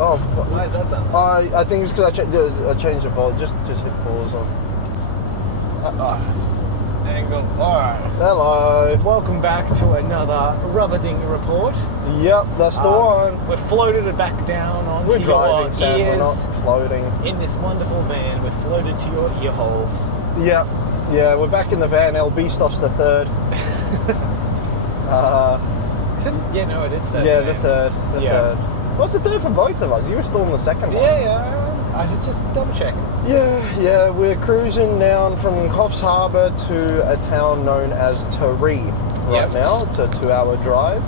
Oh, Why is that done? I think it's because I changed the volume. Just hit pause on. Angle. Alright. Hello. Welcome back to another Rubber Dinghy Report. Yep, that's the one. We've floated it back down onto We're driving, your Sam. We're ears. not floating. In this wonderful van, we've floated to your ear holes. Yep. Yeah, we're back in the van. LB Stoff's the third. Is it? Yeah, no, it is third. Yeah, van. the third. The third. What's the third for both of us? You were still in the second one. Yeah. I was just double checking. Yeah, we're cruising down from Coffs Harbour to a town known as Taree right now. It's a 2-hour drive.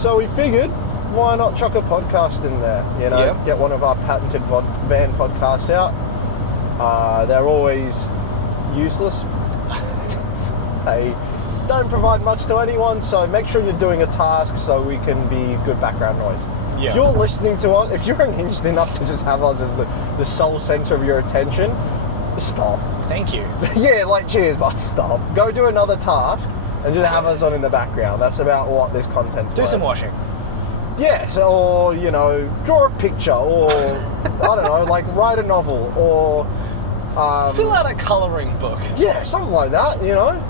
So we figured, why not chuck a podcast in there? You know, get one of our patented van podcasts out. They're always useless. They don't provide much to anyone, so make sure you're doing a task so we can be good background noise. Yeah. If you're listening to us, if you're unhinged enough to just have us as the sole centre of your attention, stop. Thank you. Yeah, like cheers, but stop. Go do another task and just have us on in the background. That's about what this content's Do worth. some washing. Yeah, so, or, you know, draw a picture, or, I don't know, like write a novel, or... Fill out a colouring book. Yeah, something like that, you know?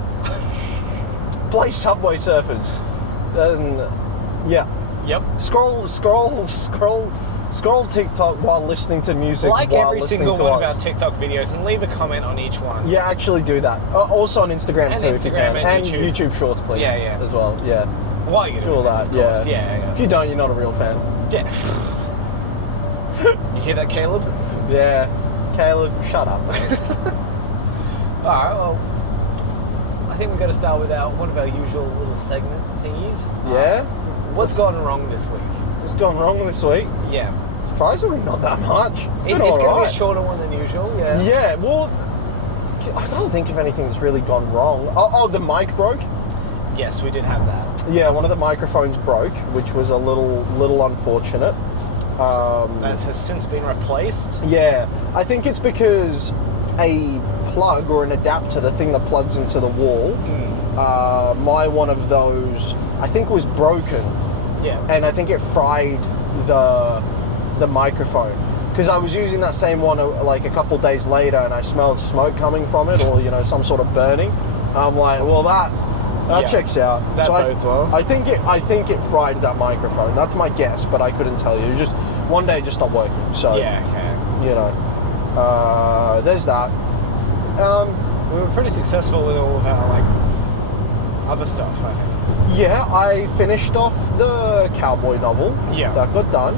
Play Subway Surfers. And, yeah. Yep. Scroll TikTok while listening to music. Like while every listening single to one of us. our TikTok videos and leave a comment on each one. Yeah, actually do that. Also on Instagram And too, if you Instagram can. and YouTube Shorts, please. Yeah. As well, yeah. While you're Do doing all this, that, of course. Yeah. If you don't, you're not a real fan. Yeah. You hear that, Caleb? Yeah. Caleb, shut up. Alright, well, I think we've got to start with one of our usual little segment thingies. Yeah? What's gone wrong this week? What's gone wrong this week? Yeah. Surprisingly, not that much. It's It's going to be a shorter one than usual, yeah. Yeah, well, I can't think of anything that's really gone wrong. Oh, the mic broke? Yes, we did have that. Yeah, one of the microphones broke, which was a little unfortunate. That has since been replaced. Yeah, I think it's because a plug or an adapter, the thing that plugs into the wall, my one of those, I think was broken. Yeah. And I think it fried the microphone. Because I was using that same one like a couple days later and I smelled smoke coming from it, or, you know, some sort of burning. I'm like, well, that checks out. That bodes well. I think it fried that microphone. That's my guess, but I couldn't tell you. It was just one day it just stopped working. So Yeah, okay. you know, there's that. We were pretty successful with all of our, like, other stuff, I think. Yeah, I finished off the cowboy novel. Yeah. That got done.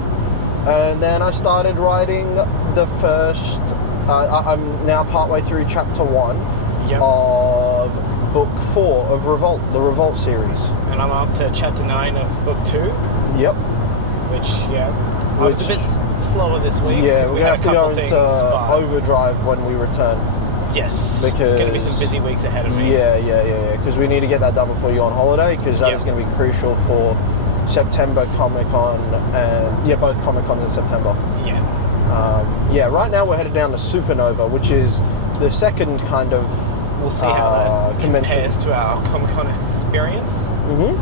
And then I started writing the first, I'm now partway through chapter 1 of book 4 of Revolt, the Revolt series. And I'm up to chapter 9 of book 2. Yep. I was a bit slower this week. Yeah, because we had have a to couple go things, into but overdrive when we return. yes, because going to be some busy weeks ahead of me. Yeah. Because we need to get that done before you go on holiday, because that is going to be crucial for September Comic-Con and both Comic-Cons in September. Yeah. Right now we're headed down to Supernova, which is the second kind of We'll see how that convention compares to our Comic-Con experience. Mm-hmm.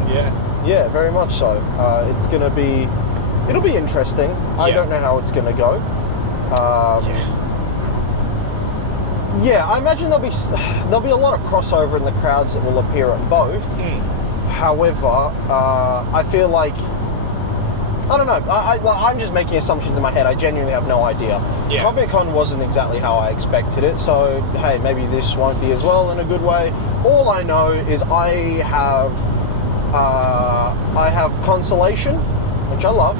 And Yeah, very much so. It'll be interesting. I don't know how it's going to go. Yeah, I imagine there'll be a lot of crossover in the crowds that will appear at both. However, I feel like, I don't know, I'm just making assumptions in my head. I genuinely have no idea. Yeah. Comic-Con wasn't exactly how I expected it, so hey, maybe this won't be as well in a good way. All I know is I have consolation, which I love,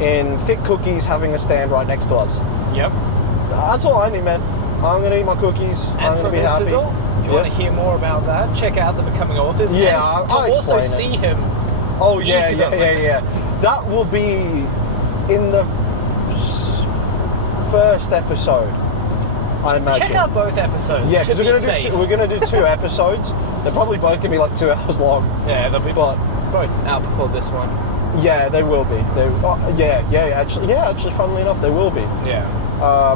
in Thick Cookies having a stand right next to us. Yep. That's all I need, man. I'm going to eat my cookies. And I'm going to from be happy. Sizzle, if you want to hear more about that, check out the Becoming Authors. Yeah, and I'll to also explain it. see him. Oh, yeah. easily. That will be in the first episode, I imagine. Check out both episodes. Yeah, because we're going to do 2 episodes. They're probably both going to be like 2 hours long. Yeah, they'll be both out before this one. Yeah, they will be. Actually, funnily enough, they will be. Yeah.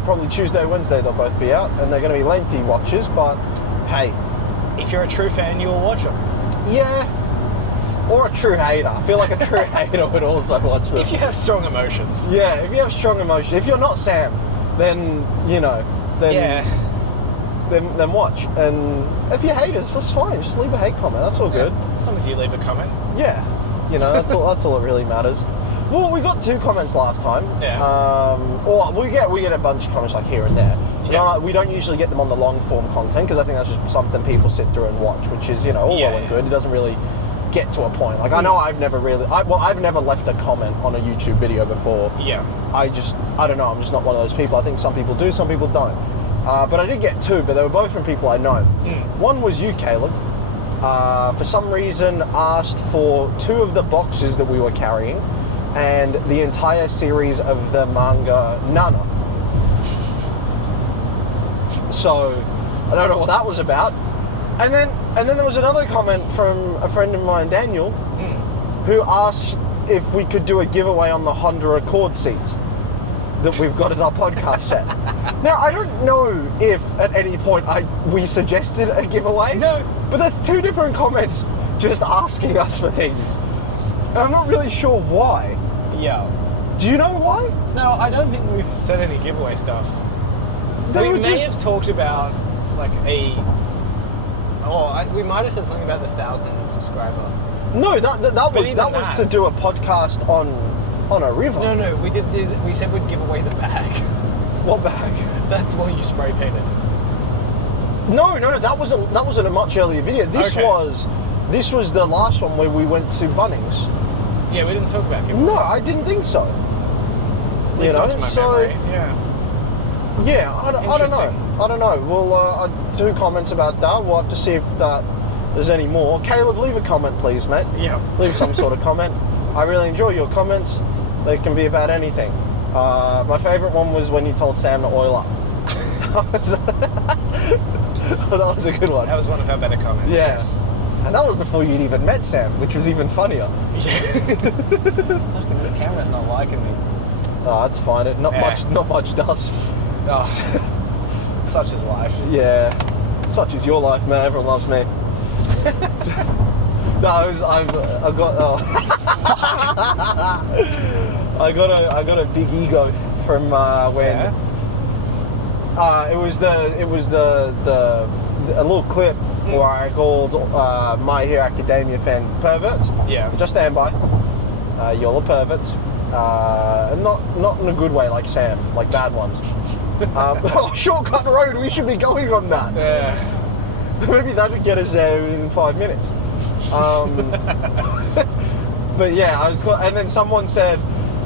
Probably Tuesday, Wednesday they'll both be out, and they're going to be lengthy watches, but hey. If you're a true fan, you will watch them. Yeah. Or a true hater. I feel like a true hater would also watch them. If you have strong emotions. Yeah, if you have strong emotions. If you're not Sam, then, then watch. And if you're haters, that's fine. Just leave a hate comment. That's all good. As long as you leave a comment. Yeah. That's all that really matters. Well, we got 2 comments last time. Yeah. Or we get a bunch of comments like here and there. Yeah. We don't usually get them on the long form content because I think that's just something people sit through and watch, which is, all well and good. It doesn't really get to a point. Like, I know I've never left a comment on a YouTube video before. Yeah. I don't know. I'm just not one of those people. I think some people do, some people don't. But I did get 2, but they were both from people I know. One was you, Caleb. For some reason, asked for 2 of the boxes that we were carrying and the entire series of the manga Nana. So, I don't know what that was about. And then there was another comment from a friend of mine, Daniel, who asked if we could do a giveaway on the Honda Accord seats that we've got as our podcast set. Now, I don't know if at any point we suggested a giveaway. No. But that's 2 different comments just asking us for things. And I'm not really sure why. Yeah. Do you know why? No, I don't think we've said any giveaway stuff. We may have talked about like we might have said something about the 1,000 subscriber. No, that was to do a podcast on a river. No, we said we'd give away the bag. What bag? That's what you spray painted. No, that wasn't a much earlier video. This was the last one where we went to Bunnings. Yeah, we didn't talk about giveaways. No, I didn't think so. At least not to my memory. Yeah, I don't know. We'll 2 comments about that. We'll have to see if there's any more. Caleb, leave a comment, please, mate. Yeah. Leave some sort of comment. I really enjoy your comments. They can be about anything. My favourite one was when you told Sam to oil up. That was a good one. That was one of our better comments. Yes. And that was before you'd even met Sam, which was even funnier. Yeah. Fucking this camera's not liking me. Oh, that's fine. Not much does. Oh, such is life. Yeah. Such is your life, man. Everyone loves me. No, I got a big ego from when it was a little clip where I called My Hero Academia fan perverts. Yeah. Just stand by. You're a pervert. Not in a good way like Sam, like bad ones. Shortcut road. We should be going on that. Yeah. Maybe that would get us there in 5 minutes. But yeah, and then someone said,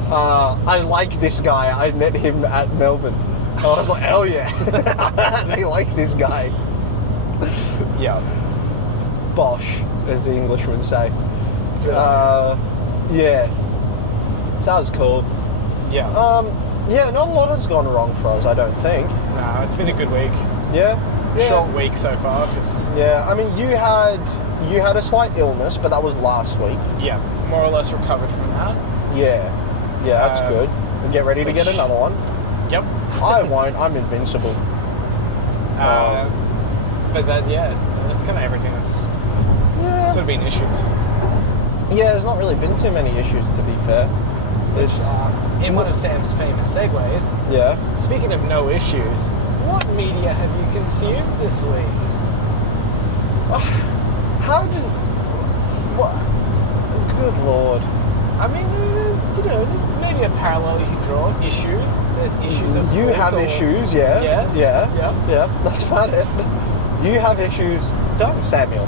I like this guy. I met him at Melbourne. I was like, hell yeah. They like this guy. Yeah. Bosh, as the Englishmen say. Yeah. So that was cool. Yeah. Yeah, not a lot has gone wrong for us, I don't think. No, it's been a good week. Yeah? Short week so far. Yeah, I mean, you had a slight illness, but that was last week. Yeah, more or less recovered from that. Yeah, that's good. We get ready to get another one. Yep. I won't. I'm invincible. But that's kind of everything that's sort of been issues. Yeah, there's not really been too many issues, to be fair. It's in one of Sam's famous segues. Yeah. Speaking of no issues, what media have you consumed this week? What? Good Lord. I mean, there's maybe a parallel you can draw. Issues. There's issues of you have issues, yeah. Yeah. That's about it. You have issues. Done. Samuel.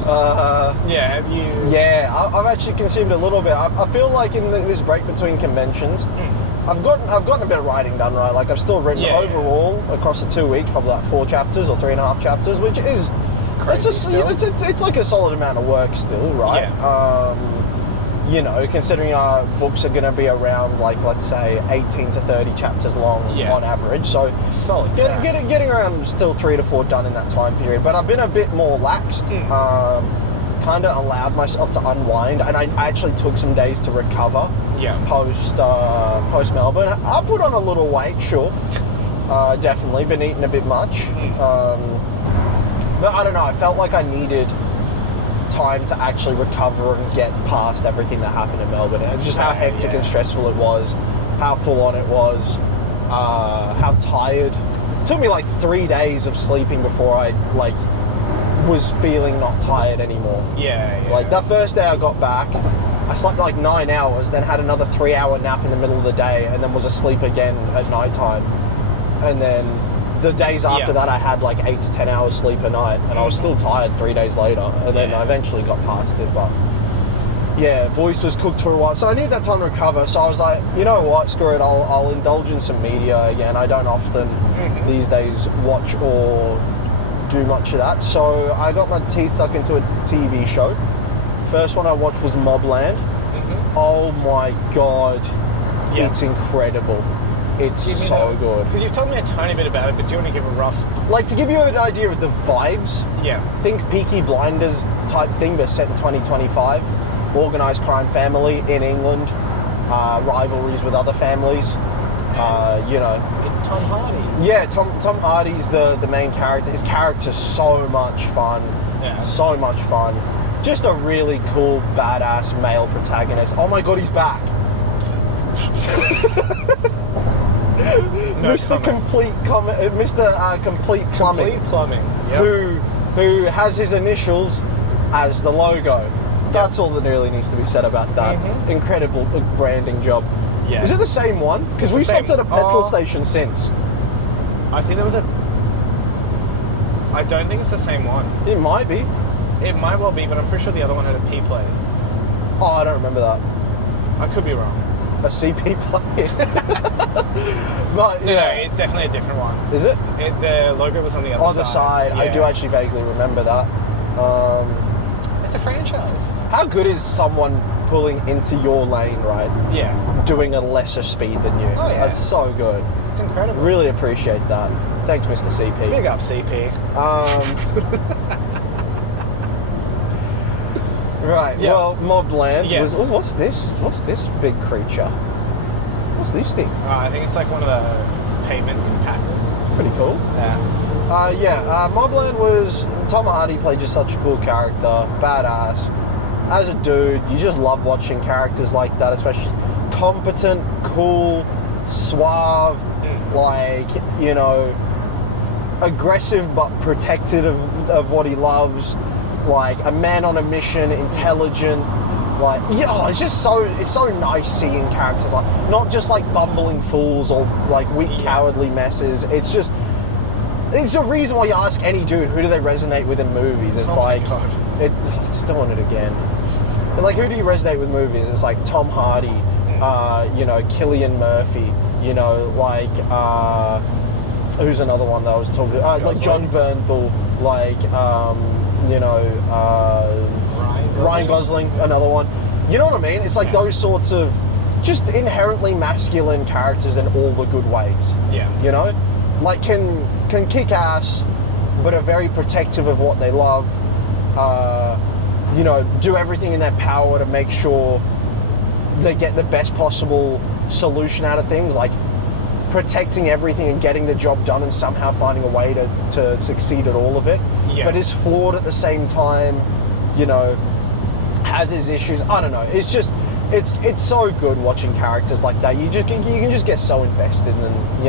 Have you? Yeah, I've actually consumed a little bit. I feel like in this break between conventions, I've gotten a bit of writing done, right? Like I've still written overall across the 2 weeks, probably like 4 chapters or 3.5 chapters, which is crazy. It's like a solid amount of work still, right? Yeah. Considering our books are going to be around, like, let's say 18 to 30 chapters long on average, so solid. Getting around still 3 to 4 done in that time period. But I've been a bit more laxed. Kind of allowed myself to unwind, and I actually took some days to recover. Yeah. Post Melbourne, I put on a little weight, sure. Definitely been eating a bit much. But I don't know. I felt like I needed time to actually recover and get past everything that happened in Melbourne. And just how hectic and stressful it was, how full on it was, how tired. It took me like 3 days of sleeping before I was feeling not tired anymore. Yeah. Like that first day I got back, I slept like 9 hours, then had another 3-hour nap in the middle of the day, and then was asleep again at night time. And then the days after that I had like 8 to 10 hours sleep a night, and I was still tired 3 days later, and then I eventually got past it. But yeah, voice was cooked for a while, so I needed that time to recover. So I was like, you know what, screw it, I'll indulge in some media again. I don't often these days watch or do much of that, so I got my teeth stuck into a TV show. First one I watched was Mobland. Oh my god, it's incredible. It's so good. Because you've told me a tiny bit about it, but do you want to give a rough... Like, to give you an idea of the vibes, think Peaky Blinders type thing, but set in 2025. Organised crime family in England, rivalries with other families. It's Tom Hardy. Yeah, Tom Hardy's the main character. His character's so much fun. Yeah. So much fun. Just a really cool, badass male protagonist. Oh my god, he's back. Mr. Complete Plumbing. Complete Plumbing. Yep. Who has his initials as the logo. That's all that really needs to be said about that. Incredible branding job. Yeah. Is it the same one? Because we stopped at a petrol station since. I think there was I don't think it's the same one. It might be. It might well be, but I'm pretty sure the other one had a P plate. Oh, I don't remember that. I could be wrong. A CP plate? But No, it's definitely a different one. Is it? The logo was on the other side. Yeah. I do actually vaguely remember that. It's a franchise. How good is someone pulling into your lane, right? Yeah. Doing a lesser speed than you. Oh, yeah. That's so good. It's incredible. Really appreciate that. Thanks, Mr. CP. Big up, CP. Right. Yeah. Well, Mobland Yes. was. Oh, what's this? What's this big creature? What's this thing? I think it's like one of the pavement compactors. Pretty cool. Yeah. Mobland was... Tom Hardy played just such a cool character, badass. As a dude, you just love watching characters like that, especially competent, cool, suave, aggressive but protected of what he loves, like a man on a mission, intelligent, it's so nice seeing characters like, not just like bumbling fools or like weak cowardly messes. It's a reason why you ask any dude, who do they resonate with in movies? It's I just don't want it again. But like, who do you resonate with movies? It's like Tom Hardy, Cillian Murphy, who's another one that I was talking about? Like John Bernthal, Ryan Gosling, another one. You know what I mean? It's like those sorts of just inherently masculine characters in all the good ways. Yeah. You know? Like can kick ass, but are very protective of what they love. Do everything in their power to make sure they get the best possible solution out of things, like protecting everything and getting the job done and somehow finding a way to succeed at all of it. Yeah. But is flawed at the same time, has his issues. I don't know. It's just, it's so good watching characters like that. You can just get so invested in them,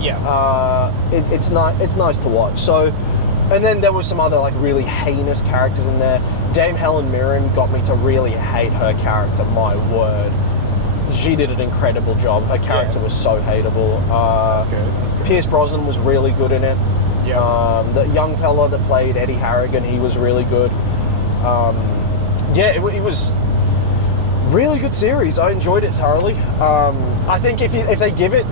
Yeah. It's nice to watch. So, and then there was some other like really heinous characters in there. Dame Helen Mirren got me to really hate her character. My word, she did an incredible job. Her character was so hateable. That's good. Pierce Brosnan was really good in it. Yeah. The young fella that played Eddie Harrigan, he was really good. It was really good series. I enjoyed it thoroughly. I think if they give it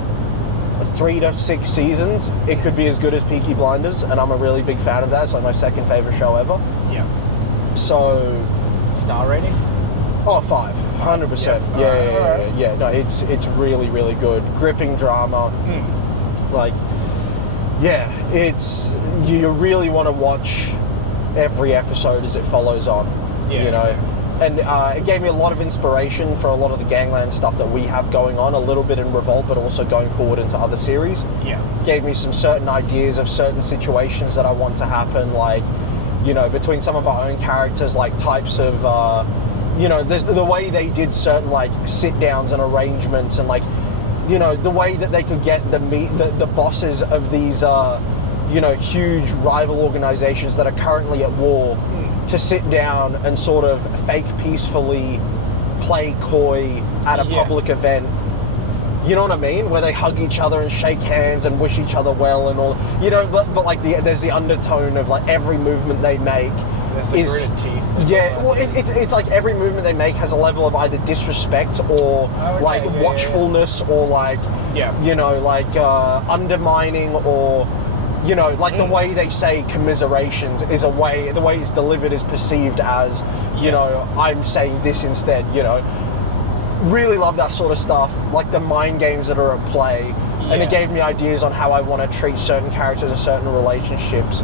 3 to 6 seasons, it could be as good as Peaky Blinders, and I'm a really big fan of that. It's like my second favorite show ever. Yeah. So, star rating? 5, 100%. Yeah. No, it's really, really good. Gripping drama. It's you really want to watch every episode as it follows on. And it gave me a lot of inspiration for a lot of the Gangland stuff that we have going on, a little bit in Revolt, but also going forward into other series. Yeah. Gave me some certain ideas of certain situations that I want to happen, like, you know, between some of our own characters, like types of, you know, there's the way they did certain like sit downs and arrangements, and like, you know, the way that they could get the bosses of these, you know, huge rival organizations that are currently at war to sit down and sort of fake peacefully play coy at a public event. You know what I mean? Where they hug each other and shake hands and wish each other well and all. You know, but like there's the undertone of like every movement they make. There's the gritted teeth. Yeah, well, it's like every movement they make has a level of either disrespect or watchfulness or like, you know, like undermining or, you know, like the way they say commiserations is the way it's delivered is perceived as, you know, I'm saying this instead, you know. Really love that sort of stuff, like the mind games that are at play. And it gave me ideas on how I want to treat certain characters or certain relationships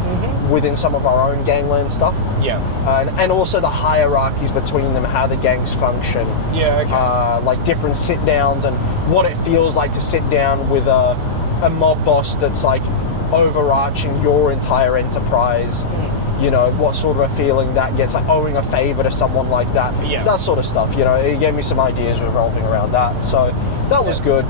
within some of our own gangland stuff. Yeah. And also the hierarchies between them, how the gangs function. Yeah, okay. Like different sit-downs and what it feels like to sit down with a mob boss that's like overarching your entire enterprise. You know, what sort of a feeling that gets, like owing a favour to someone like that. Yeah. That sort of stuff, you know. It gave me some ideas revolving around that. So that was good.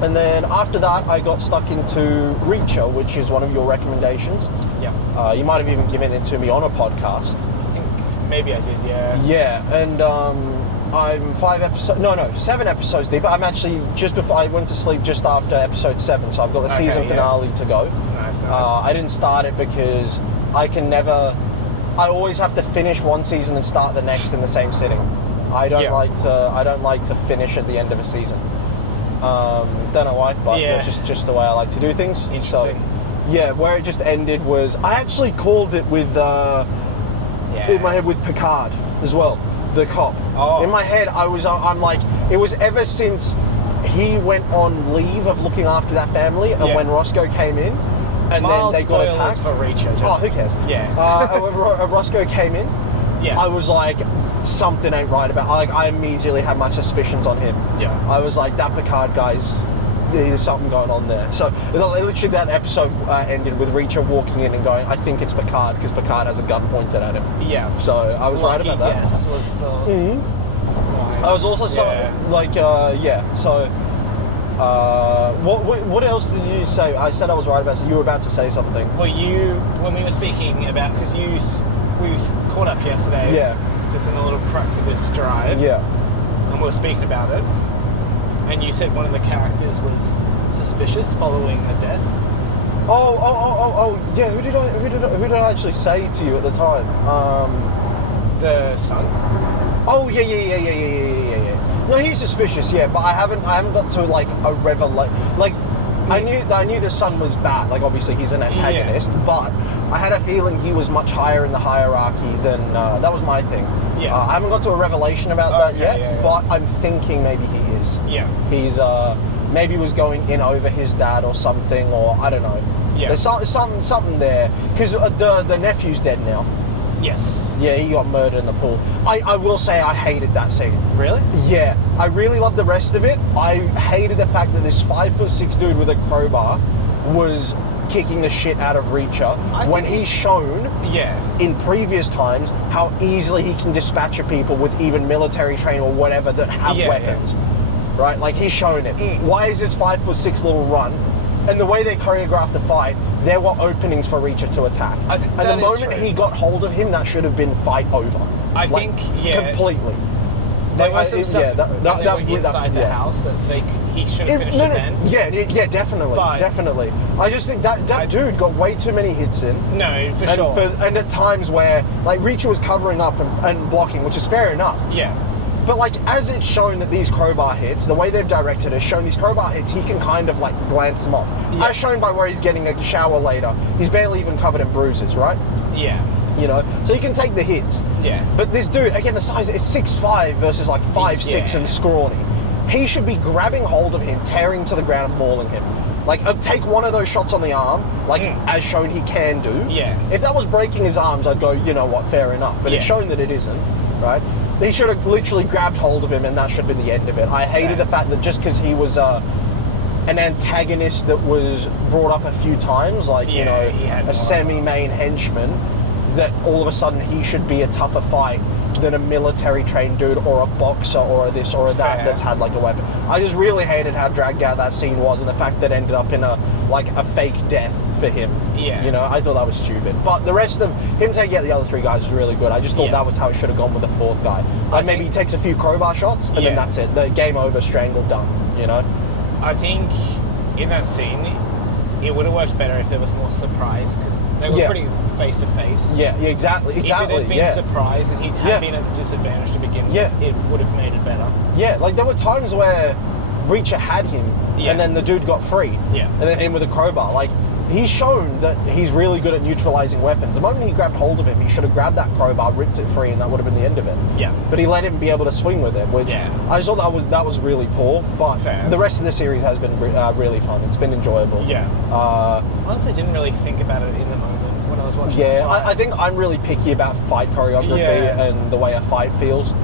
And then after that, I got stuck into Reacher, which is one of your recommendations. Yeah. You might have even given it to me on a podcast. I think maybe I did, yeah. Yeah, and I'm 7 episodes deep. I'm actually, just before I went to sleep just after episode 7, so I've got the season finale to go. Nice. I didn't start it because I always have to finish one season and start the next in the same sitting. I don't like to finish at the end of a season. Don't know why, but it's just the way I like to do things. Interesting. So, yeah, where it just ended was I actually called it with in my head with Picard as well, the cop. Oh. In my head, I'm like, it was ever since he went on leave of looking after that family, and when Roscoe came in, and then they got attacked. For Reacher, who cares? Yeah. Roscoe came in. Yeah. I was like, something ain't right about. Like, I immediately had my suspicions on him. Yeah. I was like, that Picard guy's. There's something going on there. So literally, that episode ended with Reacher walking in and going, "I think it's Picard," because Picard has a gun pointed at him. Yeah. So I was right about that. Yes, was the. Mm-hmm. I was also So. What else did you say? I said I was right about. So you were about to say something. Well, when we were speaking about, because we caught up yesterday. Yeah. Just in a little prep for this drive. Yeah. And we were speaking about it, and you said one of the characters was suspicious following a death. Oh. Yeah. Who did I actually say to you at the time? The son. Oh yeah. No, he's suspicious, yeah, but I haven't got to like a revelation. Like, I knew the son was bad. Like, obviously he's an antagonist, but I had a feeling he was much higher in the hierarchy than that was my thing. Yeah, I haven't got to a revelation about that yet, but I'm thinking maybe he is. Yeah, he's maybe was going in over his dad or something, or I don't know. Yeah, there's something there because the nephew's dead now. Yes. Yeah, he got murdered in the pool. I will say I hated that scene. Really? Yeah. I really loved the rest of it. I hated the fact that this 5'6" dude with a crowbar was kicking the shit out of Reacher when he's shown in previous times how easily he can dispatch of people with even military training or whatever that have weapons. Yeah. Right? Like, he's shown it. Why is this 5'6" little run? And the way they choreographed the fight, there were openings for Reacher to attack. And the moment he got hold of him, that should have been fight over. I think, completely. There was some stuff that inside the house that he should have finished it then. Yeah, definitely. I just think that dude got way too many hits in. No, for sure. And at times where, like, Reacher was covering up and blocking, which is fair enough. Yeah. But, like, as it's shown that these crowbar hits, the way they've directed it, shown these crowbar hits, he can kind of, like, glance them off. Yeah. As shown by where he's getting a shower later, he's barely even covered in bruises, right? Yeah. You know? So he can take the hits. Yeah. But this dude, again, the size, it's 6'5" versus, like, 5'6" and scrawny. He should be grabbing hold of him, tearing to the ground and mauling him. Like, take one of those shots on the arm, like, as shown he can do. Yeah. If that was breaking his arms, I'd go, you know what, fair enough. But it's shown that it isn't, right? He should have literally grabbed hold of him, and that should have been the end of it. I hated the fact that just because he was an antagonist that was brought up a few times, like, you know, a semi-main henchman, that all of a sudden he should be a tougher fight than a military trained dude or a boxer or a this or a that that's had like a weapon. I just really hated how dragged out that scene was, and the fact that it ended up in a fake death for him. Yeah. You know, I thought that was stupid. But the rest of him taking out the other 3 guys was really good. I just thought that was how it should have gone with the 4th guy. Like maybe he takes a few crowbar shots and then that's it. The game over, strangled, done. You know. I think in that scene, it would have worked better if there was more surprise, because they were pretty face to face. Yeah, exactly. If it had been surprise and he'd been at the disadvantage to begin with, it would have made it better. Yeah, like there were times where Reacher had him and then the dude got free. Yeah. And then him with a crowbar. Like, he's shown that he's really good at neutralizing weapons. The moment he grabbed hold of him, he should have grabbed that crowbar, ripped it free, and that would have been the end of it. Yeah. But he let him be able to swing with it, which I thought that was really poor. But the rest of the series has been really fun. It's been enjoyable. Yeah. Honestly, I didn't really think about it in the moment when I was watching. Yeah, I think I'm really picky about fight choreography and the way a fight feels.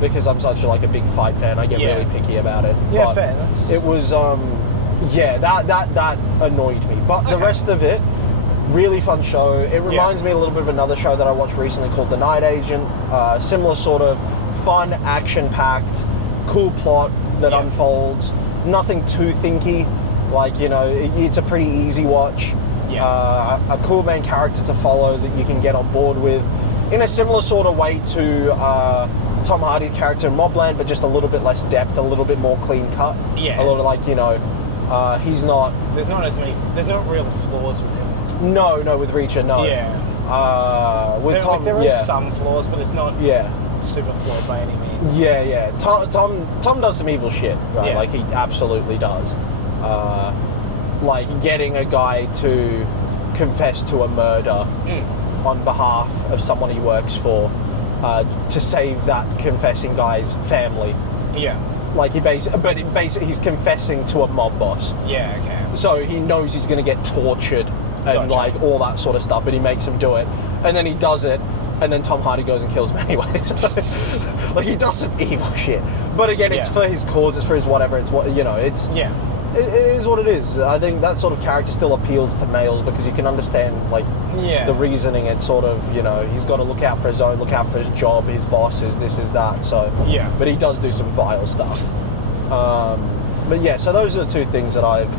Because I'm such a big fight fan, I get really picky about it. Yeah, but fair. It was that annoyed me. But the rest of it, really fun show. It reminds me a little bit of another show that I watched recently called The Night Agent. Similar sort of fun, action-packed, cool plot that unfolds. Nothing too thinky. Like, you know, it's a pretty easy watch. Yeah. A cool main character to follow that you can get on board with, in a similar sort of way to Tom Hardy's character in Mobland, but just a little bit less depth, a little bit more clean cut. Yeah. A little he's not... There's no real flaws with him. No, with Reacher, no. Yeah. With Tom, there are some flaws, but it's not super flawed by any means. Yeah. Tom does some evil shit, right? Yeah. Like, he absolutely does. Like, getting a guy to confess to a murder on behalf of someone he works for to save that confessing guy's family. Yeah. Like, he's confessing to a mob boss. Yeah, okay. So he knows he's going to get tortured and all that sort of stuff, but he makes him do it. And then he does it, and then Tom Hardy goes and kills him anyway. Like, he does some evil shit. But again, it's for his cause, it's for his whatever, it's what, you know, it's... Yeah. It is what it is. I think that sort of character still appeals to males because you can understand, the reasoning. It's sort of, you know, he's got to look out for his own, look out for his job, his bosses, this is that. So, but he does do some vile stuff. But yeah, so those are the 2 things that I've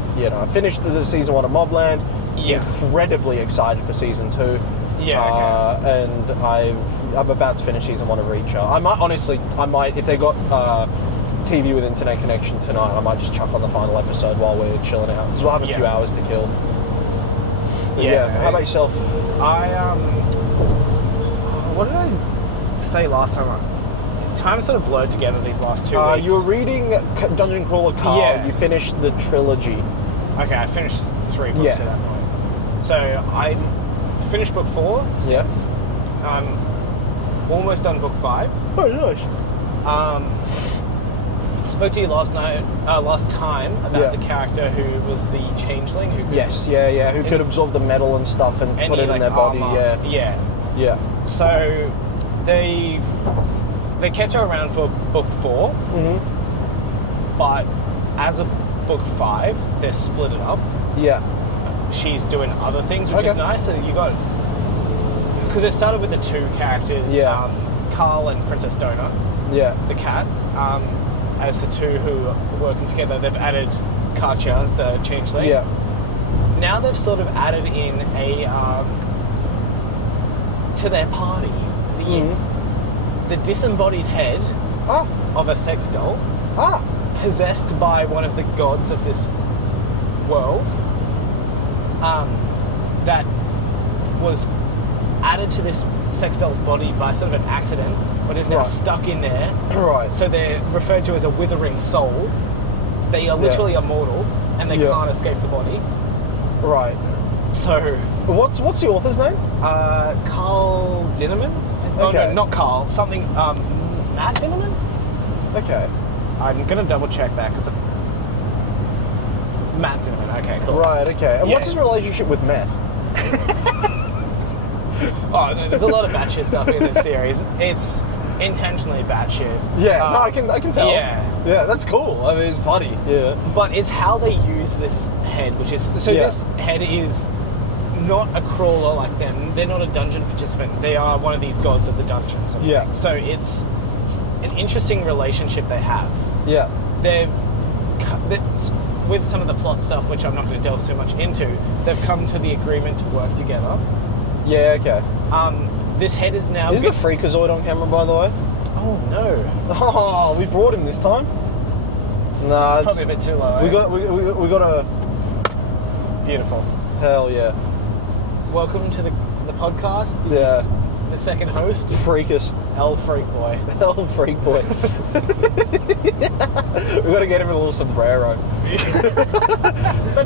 finished the season 1 of Mobland. Yeah. Incredibly excited for season 2. Yeah, okay. And I'm about to finish season 1 of Reacher. I might, if they got TV with internet connection tonight, I might just chuck on the final episode while we're chilling out, because we'll have a few hours to kill. But how about yourself? What did I say last time? Time sort of blurred together these last 2 weeks. You were reading Dungeon Crawler Carl. Yeah. You finished the trilogy. Okay, I finished 3 books at that point. So I finished book 4 since. I'm almost done book 5. Oh, nice. I spoke to you last time about the character who was the changeling who could, who could absorb the metal and stuff and put it in their body. Yeah. So they kept her around for book 4, but as of book 5, they're split it up. Yeah. She's doing other things, which is nice. So you got, because it started with the 2 characters, Carl and Princess Donna, the cat. As the 2 who are working together, they've added Katja, the changeling. Yeah. Now they've sort of added in to their party the disembodied head of a sex doll possessed by one of the gods of this world that was added to this sex doll's body by sort of an accident, but is now stuck in there. Right. So they're referred to as a withering soul. They are literally immortal, and they can't escape the body. Right. So... What's the author's name? Carl Dinneman? Oh, no, not Carl. Something... Matt Dinneman? Okay. I'm going to double check that, because... Matt Dinneman. Okay, cool. Right, okay. And what's his relationship with meth? Oh, there's a lot of batshit stuff in this series. It's intentionally batshit. Yeah, no, I can tell. Yeah. Yeah, that's cool. I mean, it's funny. Yeah. But it's how they use this head, which is... So this head is not a crawler like them. They're not a dungeon participant. They are one of these gods of the dungeon. Sort of thing. So it's an interesting relationship they have. Yeah. They're with some of the plot stuff, which I'm not going to delve too much into, they've come to the agreement to work together. Yeah, okay. This head is now... Is the Freakazoid on camera, by the way? Oh, no. Oh, we brought him this time? No, it's probably a bit too low. We got a... Beautiful. Hell yeah. Welcome to the podcast. The second host. Freakus. El Freak Boy. El Freak Boy. We've got to get him a little sombrero. By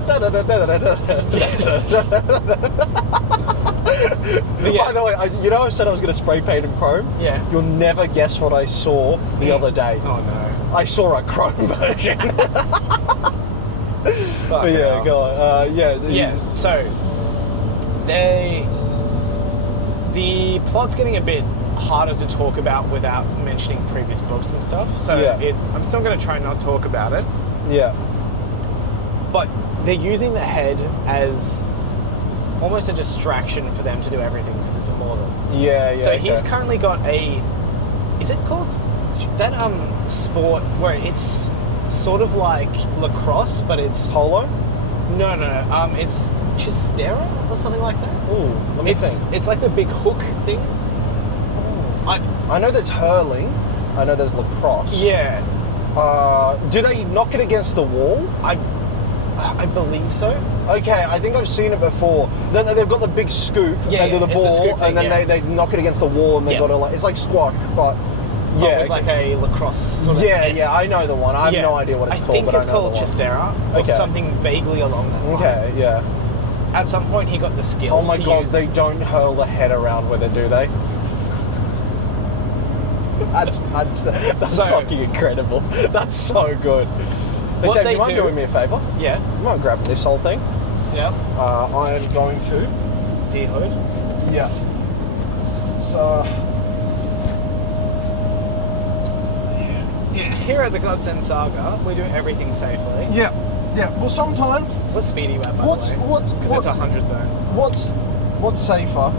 the way, I said I was going to spray paint him chrome? Yeah. You'll never guess what I saw the other day. Oh, no. I saw a chrome version. But yeah, go on. So, the plot's getting a bit harder to talk about without mentioning previous books and stuff. So I'm still going to try and not talk about it. Yeah. But they're using the head as almost a distraction for them to do everything because it's immortal. Yeah. So he's currently got a... Is it called... That sport where it's sort of like lacrosse, but it's... Polo? No. It's Chistera or something like that. Ooh, let me think. It's like the big hook thing. I know there's hurling. I know there's lacrosse. Yeah. Do they knock it against the wall? I believe so. Okay, I think I've seen it before. Then they've got the big scoop under the ball, thing, and then they knock it against the wall, and they've got to it's like squash, but with like a lacrosse sort of. Yeah, I know the one. I have no idea what it's called. I think it's called Chistera or something vaguely along that line. Okay, yeah. At some point, he got the skill. Oh my god, they don't hurl the head around with it, do they? That's fucking incredible. That's so good. Hey, Sam, do you mind doing me a favour? Yeah. You might grab this whole thing. Yeah. I am going to dehood. Yeah. It's Here at the Godsend Saga, we do everything safely. Yeah. Well, sometimes. What speed are you at, by the way? Because it's 100 zone. What's safer?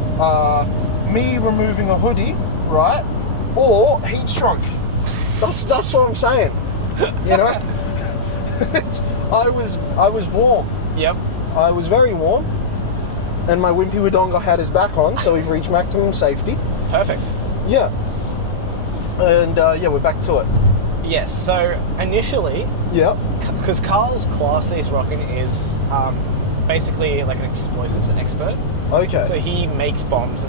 Me removing a hoodie, right? Or heat stroke. That's what I'm saying. You know. I was warm. Yep. I was very warm, and my Wimpy Wodonga had his back on, so we've reached maximum safety. Perfect. Yeah. And we're back to it. Yes. So initially. Yep. Because Carl's class he's rocking is basically like an explosives expert. Okay. So he makes bombs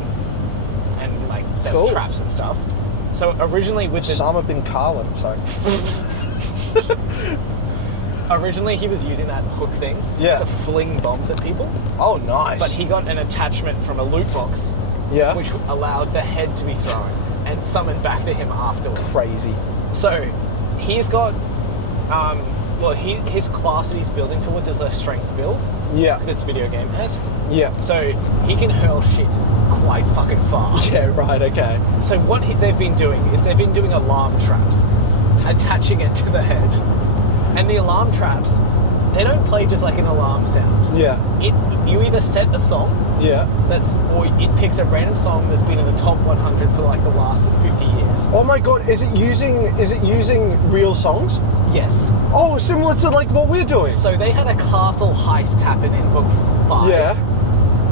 and like there's traps and stuff. So originally with Osama bin Laden, sorry. Originally he was using that hook thing to fling bombs at people. Oh, nice. But he got an attachment from a loot box which allowed the head to be thrown and summoned back to him afterwards. Crazy. So he's got... his class that he's building towards is a strength build. Yeah. Because it's video game-esque. Yeah. So he can hurl shit quite fucking far. Yeah, right, okay. So what they've been doing is they've been doing alarm traps, attaching it to the head. And the alarm traps, they don't play just like an alarm sound. Yeah. You either set a song. Yeah. Or it picks a random song that's been in the top 100 for like the last 50 years. Oh my god, is it using real songs? Yes. Oh, similar to like what we're doing. So they had a castle heist happen in book 5. Yeah.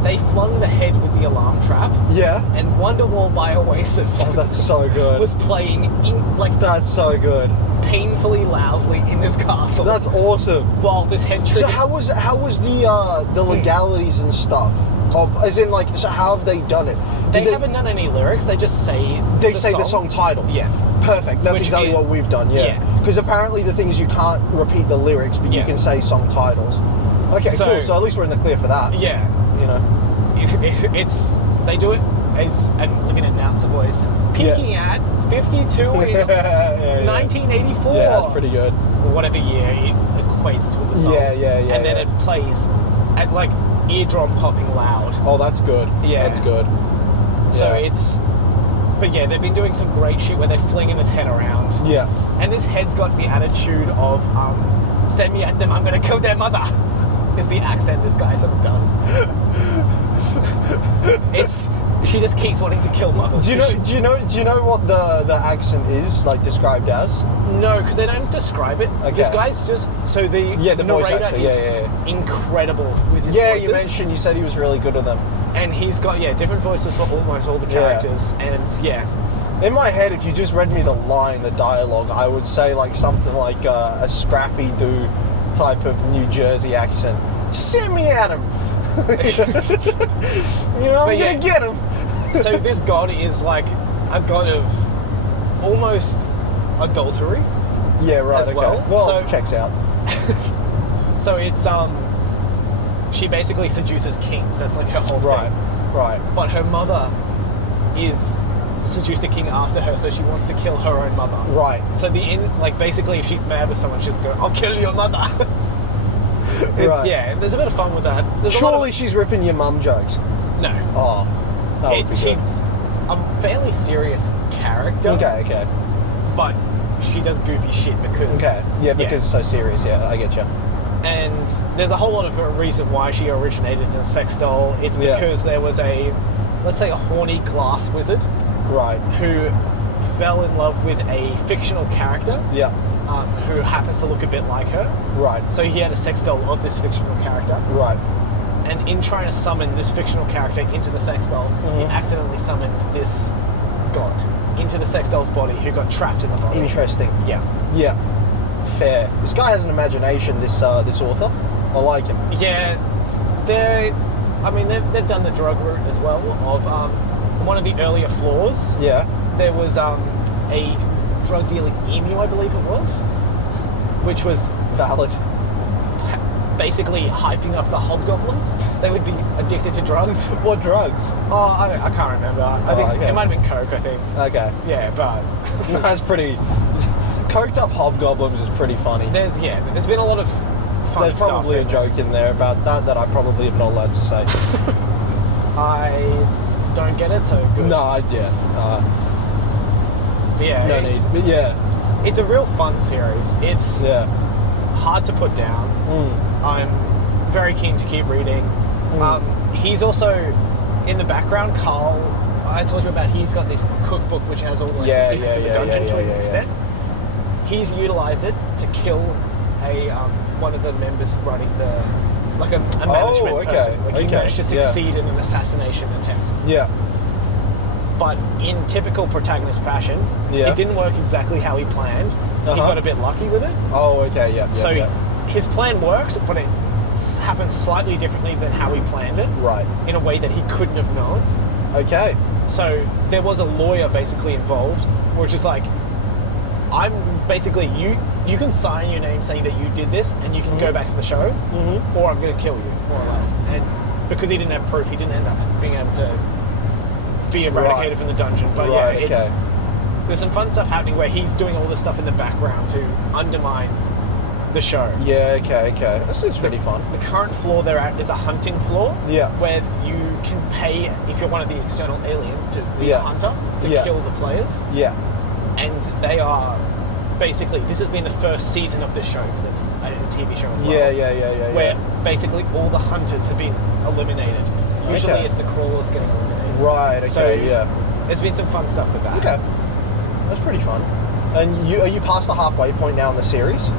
They flung the head with the alarm trap. Yeah. And Wonderwall by Oasis. Oh, that's so good. Was playing That's so good. Painfully loudly in this castle. That's awesome. While this head triggered. So how was the legalities and stuff? So how have they done it? They haven't done any lyrics. They just say the song title. Yeah. Perfect. That's exactly what we've done. Yeah. Because apparently the thing is you can't repeat the lyrics, but you can say song titles. Okay, cool. So at least we're in the clear for that. Yeah. You know, they do it as, and looking at announcer voice, peaking at 52 in 1984. Yeah, that's pretty good. Or whatever year it equates to the song. Yeah. And then it plays at like eardrum popping loud. Oh, that's good. Yeah. That's good. So but yeah, they've been doing some great shit where they're flinging this head around. Yeah. And this head's got the attitude of, send me at them, I'm going to kill their mother. Is the accent this guy sort of does. She just keeps wanting to kill mothers. Do you know what the accent is like described as? No, because they don't describe it. Okay. This guy's just the narrator actor. is incredible with his voices. You said he was really good at them. And he's got different voices for almost all the characters, and in my head, if you just read me the dialogue, I would say like something like a Scrappy-Doo type of New Jersey accent. Send me at him. I'm gonna get him. So this god is like a god of almost adultery. Yeah, right. As well. Well, so checks out. So it's she basically seduces kings. That's like her whole thing. Right. But her mother is seduced a king after her, so she wants to kill her own mother. Right. So basically, if she's mad with someone, she'll go, "I'll kill your mother." There's a bit of fun with that. Surely she's ripping your mum jokes. No. Oh, that would be good. She's a fairly serious character. Okay. But she does goofy shit because... Because it's so serious, I get you. And there's a whole lot of reason why she originated in a sex doll. It's because there was let's say a horny glass wizard. Right. Who fell in love with a fictional character. Yeah. Who happens to look a bit like her. Right. So he had a sex doll of this fictional character. Right. And in trying to summon this fictional character into the sex doll, he accidentally summoned this god into the sex doll's body, who got trapped in the body. Interesting. Yeah. Fair. This guy has an imagination, this author. I like him. Yeah. They've done the drug route as well of one of the earlier flaws. Yeah. There was a drug dealing emu, I believe it was, which was valid. Basically hyping up the hobgoblins. They would be addicted to drugs. What drugs? Oh, I can't remember. I think it might have been coke, I think. Okay. Yeah, but... That's pretty... Coked up hobgoblins is pretty funny. There's been a lot of fun stuff. There's probably a joke in there about that I probably am not allowed to say. I don't get it, so good. No, no need. But it's a real fun series. It's hard to put down. I'm very keen to keep reading. He's also in the background. Carl, I told you about. He's got this cookbook which has all the secrets of the dungeon to an extent. He's utilised it to kill one of the members running the management person. He managed to succeed in an assassination attempt. Yeah. But in typical protagonist fashion, it didn't work exactly how he planned. He got a bit lucky with it. Oh, okay, So his plan worked, but it happened slightly differently than how he planned it. Right. In a way that he couldn't have known. Okay. So there was a lawyer basically involved, which is like, I'm basically, you can sign your name saying that you did this and you can go back to the show, or I'm going to kill you, more or less. And because he didn't have proof, he didn't end up being able to be eradicated from the dungeon. But there's some fun stuff happening where he's doing all this stuff in the background to undermine the show. Yeah, okay. This is pretty fun. The current floor they're at is a hunting floor. Yeah. Where you can pay, if you're one of the external aliens, to be a hunter, to kill the players. Yeah. And they are basically, this has been the first season of this show, because it's a TV show as well. Yeah. Where basically all the hunters have been eliminated. Usually it's the crawlers getting eliminated. Right, okay, so there's been some fun stuff with that. Okay. That's pretty fun. And are you past the halfway point now in the series?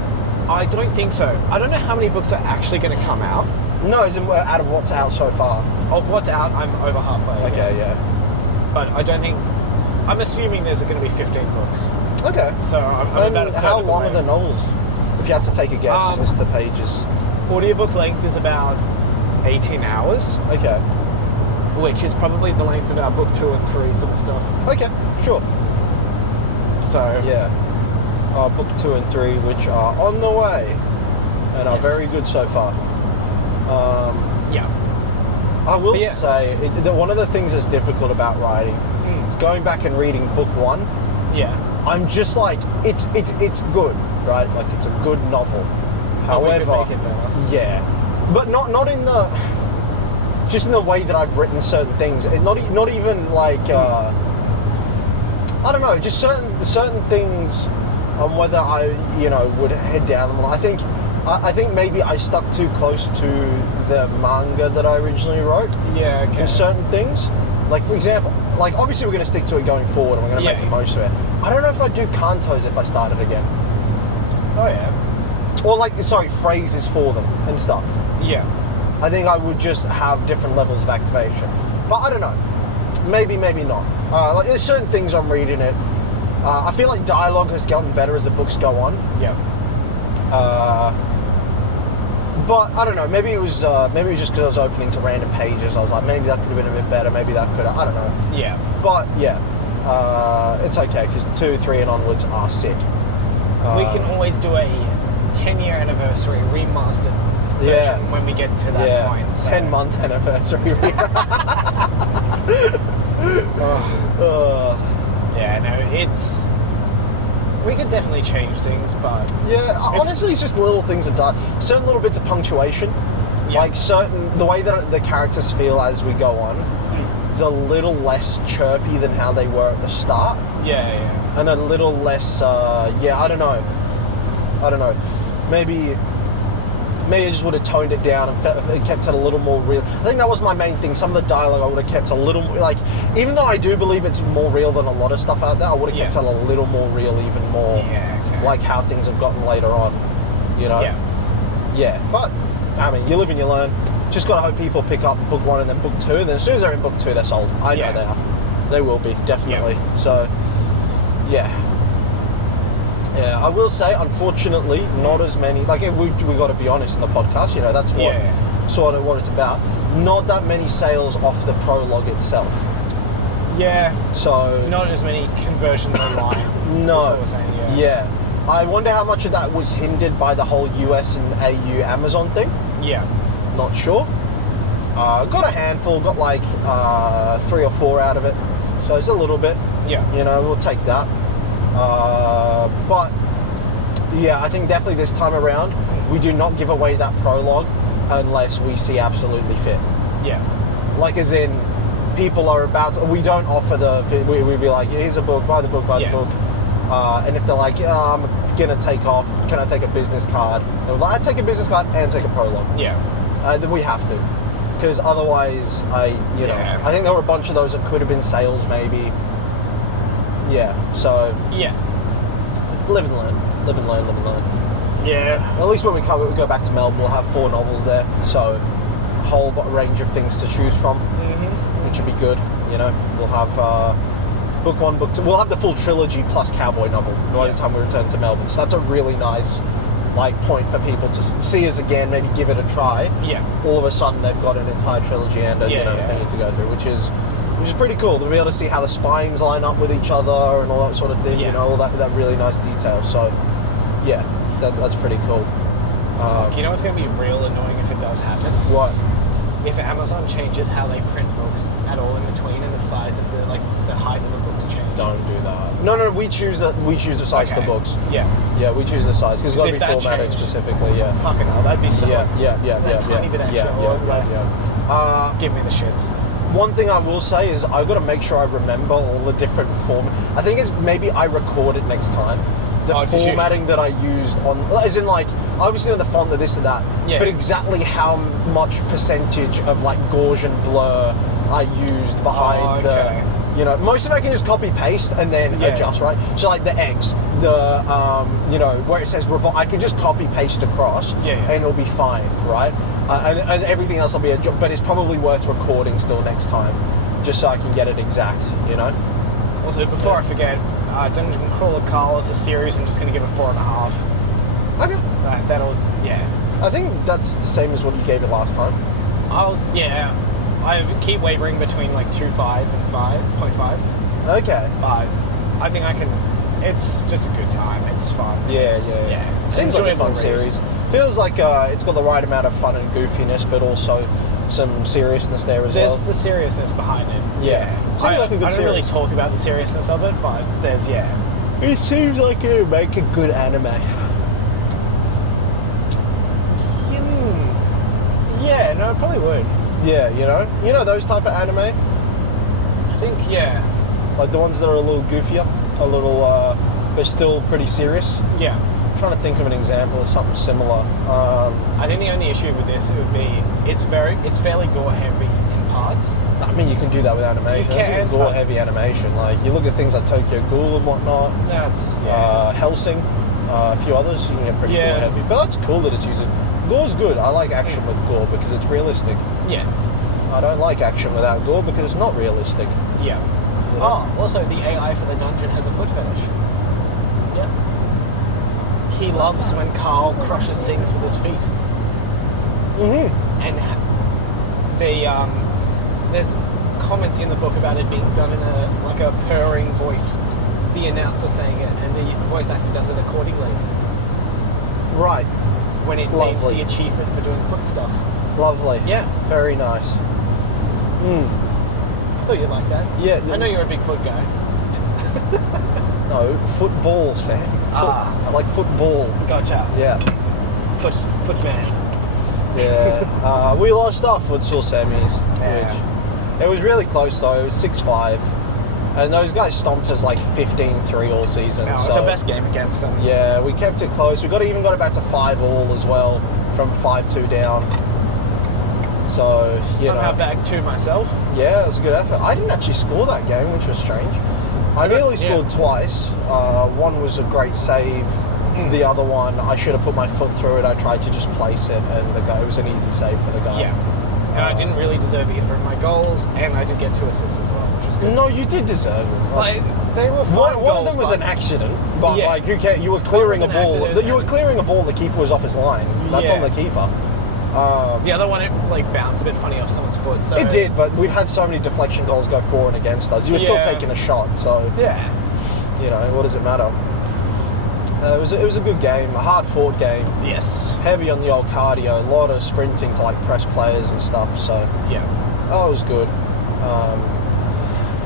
I don't think so. I don't know how many books are actually going to come out. No, it's out of what's out so far. Of what's out, I'm over halfway. Okay, But I don't think... I'm assuming there's going to be 15 books. Okay. So I'm about a third how of the long way. are the novels? If you had to take a guess as to pages. Audiobook length is about 18 hours. Okay. Which is probably the length of our book 2 and 3 sort of stuff. Okay, sure. So... Yeah. Book 2 and 3, which are on the way. And are very good so far. I will say, one of the things that's difficult about writing is going back and reading book 1. Yeah. I'm just like, it's good, right? Like, it's a good novel. However, make it better. Yeah. But not in the... Just in the way that I've written certain things. Not even like... I don't know, just certain things on whether I, would head down them. I think I think maybe I stuck too close to the manga that I originally wrote. Yeah, okay. In certain things. Like, for example, like, obviously we're going to stick to it going forward and we're going to make the most of it. I don't know if I'd do kantos if I started again. Oh, yeah. Or, like, phrases for them and stuff. Yeah. I think I would just have different levels of activation. But I don't know. Maybe, maybe not. Like, there's certain things I'm reading it. I feel like dialogue has gotten better as the books go on. Yeah. But I don't know. Maybe it was just because I was opening to random pages. I was like, maybe that could have been a bit better. Maybe that could have. I don't know. Yeah. But yeah, it's okay because 2, 3, and onwards are sick. We can always do a 10-year anniversary remastered version when we get to that point. So. 10-month anniversary. Yeah, no, it's. We could definitely change things, but... Yeah, honestly, it's just little things that die. Certain little bits of punctuation. Yeah. Like the way that the characters feel as we go on is a little less chirpy than how they were at the start. Yeah. And a little less, I don't know. Maybe I just would have toned it down and kept it a little more real. I think that was my main thing. Some of the dialogue I would have kept a little more, like, even though I do believe it's more real than a lot of stuff out there, I would have kept it a little more real, even more like how things have gotten later on, you know? Yeah. But, I mean, you live and you learn. Just got to hope people pick up book 1 and then book 2, and then as soon as they're in book 2, they're sold. I know they are. They will be, definitely. Yeah. So, yeah, I will say, unfortunately, not as many. Like, we got to be honest in the podcast. You know, that's what sort of what it's about. Not that many sales off the prologue itself. Yeah. So not as many conversions online. No. That's what we're saying. Yeah. I wonder how much of that was hindered by the whole US and AU Amazon thing. Yeah. Not sure. Got a handful. Got like 3 or 4 out of it. So it's a little bit. Yeah. You know, we'll take that. But yeah, I think definitely this time around we do not give away that prologue unless we see absolutely fit. Yeah. Like, as in, people are about to, we don't offer we'd be like, here's a book, buy the book. And if they're like, I'm gonna take off, can I take a business card? And we're like, I'd take a business card and take a prologue. Yeah. Then we have to. Because otherwise, I think there were a bunch of those that could have been sales maybe. Yeah, so... Yeah. Live and learn. Yeah. At least when we go back to Melbourne, we'll have 4 novels there, so a whole range of things to choose from, which would be good, you know. We'll have book 1, book 2... We'll have the full trilogy plus cowboy novel by the time we return to Melbourne, so that's a really nice, like, point for people to see us again, maybe give it a try. Yeah. All of a sudden, they've got an entire trilogy and thing to go through, which is pretty cool. To be able to see how the spines line up with each other and all that sort of thing, you know, all that really nice detail. So, yeah, that's pretty cool. You know what's going to be real annoying if it does happen? What? If Amazon changes how they print books at all in between, and the size of the height of the books change. Don't do that. No, we choose the size of the books. Yeah, we choose the size because it's got to be formatted specifically. Yeah. Fucking hell, that'd be so. Yeah. Tiny bit extra or less. Give me the shits. One thing I will say is I've got to make sure I remember all the different I think it's maybe I record it next time. The formatting that I used as in, like, obviously the font, of this and that, but exactly how much percentage of, like, Gaussian blur I used behind you know, most of it I can just copy paste and then adjust, right? So, like, the X, you know, where it says I can just copy paste across and it'll be fine, right? And everything else will be but it's probably worth recording still next time, just so I can get it exact, you know? Also, before I forget, Dungeon Crawler Carl is a series. I'm just going to give it 4.5. Okay. I think that's the same as what you gave it last time. I keep wavering between like 2.5 and 5.5. Okay. But I think I can. It's just a good time. It's fun. Yeah. Seems like a fun series. Feels like it's got the right amount of fun and goofiness, but also some seriousness there as well. There's the seriousness behind it. Yeah. Seems like a good series. I don't really talk about the seriousness of it, but there's It seems like it would make a good anime. Yeah, no, it probably would. Yeah, you know those type of anime. I think like the ones that are a little goofier, a little, but still pretty serious. Yeah. trying to think of an example of something similar. I think the only issue with this would be it's fairly gore heavy in parts. I mean, you can do that with animation. It's even gore heavy animation. Like you look at things like Tokyo Ghoul and whatnot. Hellsing, a few others. You can get pretty gore heavy, but that's cool that it's using. Gore's good. I like action with gore because it's realistic. Yeah. I don't like action without gore because it's not realistic. Yeah. You know? Oh, also the AI for the dungeon has a foot fetish. Yeah. He loves when Carl crushes things with his feet. Mm-hmm. And there's comments in the book about it being done in a purring voice. The announcer saying it, and the voice actor does it accordingly. Right. When it names the achievement for doing foot stuff. Lovely. Yeah. Very nice. I thought you'd like that. Yeah. I know you're a big foot guy. No, football, Sam. I like football. Gotcha. Yeah. Footman. Yeah. We lost our futsal semis. Yeah. Which, it was really close though. It was 6-5. And those guys stomped us like 15-3 all season. No, it was our best game against them. Yeah, we kept it close. We even got it back to 5-all as well, from 5-2 down. So, somehow bagged 2 myself. Yeah, it was a good effort. I didn't actually score that game, which was strange. I nearly scored twice. One was a great save. The other one, I should have put my foot through it. I tried to just place it, and it was an easy save for the guy. Yeah. And I didn't really deserve either of my goals, and I did get 2 assists as well, which was good. No, you did deserve them. They were fine. One of them was an accident, but who cares? You were clearing a ball. You were clearing a ball. The keeper was off his line. That's on the keeper. The other one, it bounced a bit funny off someone's foot. So it did, but we've had so many deflection goals go for and against us. You were still taking a shot, so what does it matter? It was a good game, a hard-fought game. Yes. Heavy on the old cardio, a lot of sprinting to press players and stuff. So it was good.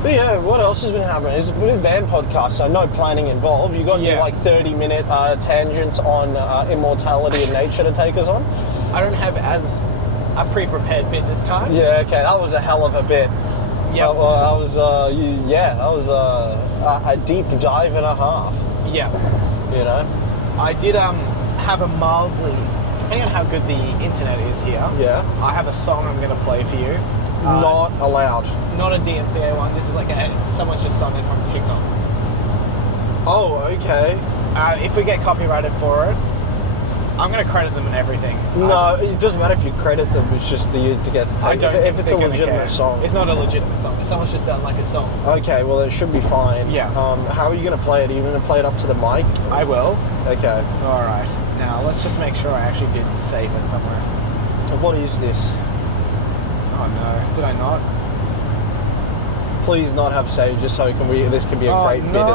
But yeah, what else has been happening? It's with Van Podcast, so no planning involved. You got any 30-minute tangents on immortality and nature to take us on? I don't have as a pre-prepared bit this time. Yeah, okay, that was a hell of a bit. Yeah, that was a deep dive and a half. Yeah. I did have a mildly, depending on how good the internet is here. Yeah. I have a song I'm going to play for you. Not allowed. Not a DMCA one. This is someone's just sung it from TikTok. Oh, okay. If we get copyrighted for it, I'm going to credit them and everything. No, it doesn't matter if you credit them. It's just it gets taken. I don't think if it's a legitimate song. It's not a legitimate song. Someone's just done a song. Okay, well it should be fine. Yeah. How are you going to play it? Are you going to play it up to the mic? I will. Okay. All right. Now let's just make sure I actually did save it somewhere. What is this? Oh no, did I not? Please not have saved, just so this can be a great bit.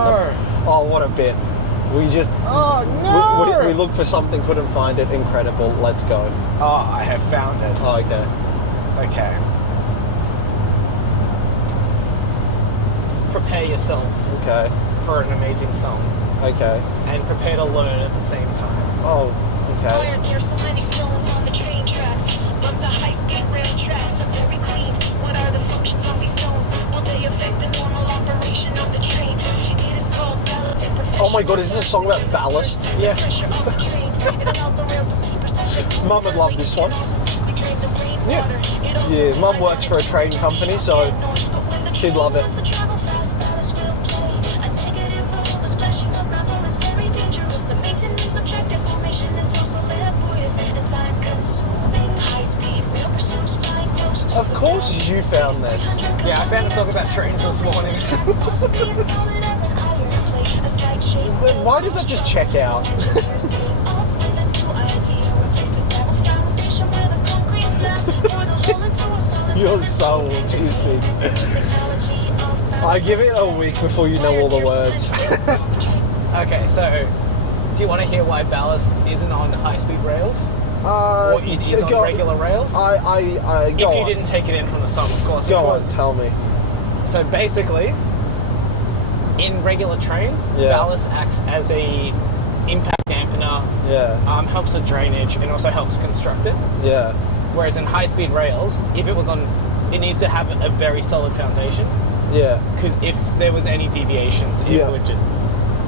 Oh, what a bit. We just... Oh, no! We looked for something, couldn't find it. Incredible. Let's go. Oh, I have found it. Oh, okay. Okay. Prepare yourself for an amazing song. Okay. And prepare to learn at the same time. Oh, okay. Why are there so many stones on the train tracks? But the high-speed rail tracks are very clean. What are the functions of these stones? Will they affect the normal operation of the train? It is called ballast and professional. Oh my god, is this a song about ballast? Yeah. Mum would love this one. Yeah. Yeah, Mum works for a train company, so she'd love it. Of course you found this. Yeah, I found a song about trains this morning. Why does that just check out? You're so autistic. I give it a week before you know all the words. Okay, so do you want to hear why ballast isn't on high-speed rails? Or it is on regular rails? If you didn't take it in from the song, of course. Go on, tell me. So basically, in regular trains, ballast acts as a impact dampener. Yeah. Helps with drainage and also helps construct it. Yeah. Whereas in high-speed rails, if it was on, it needs to have a very solid foundation. Yeah. Because if there was any deviations, it would just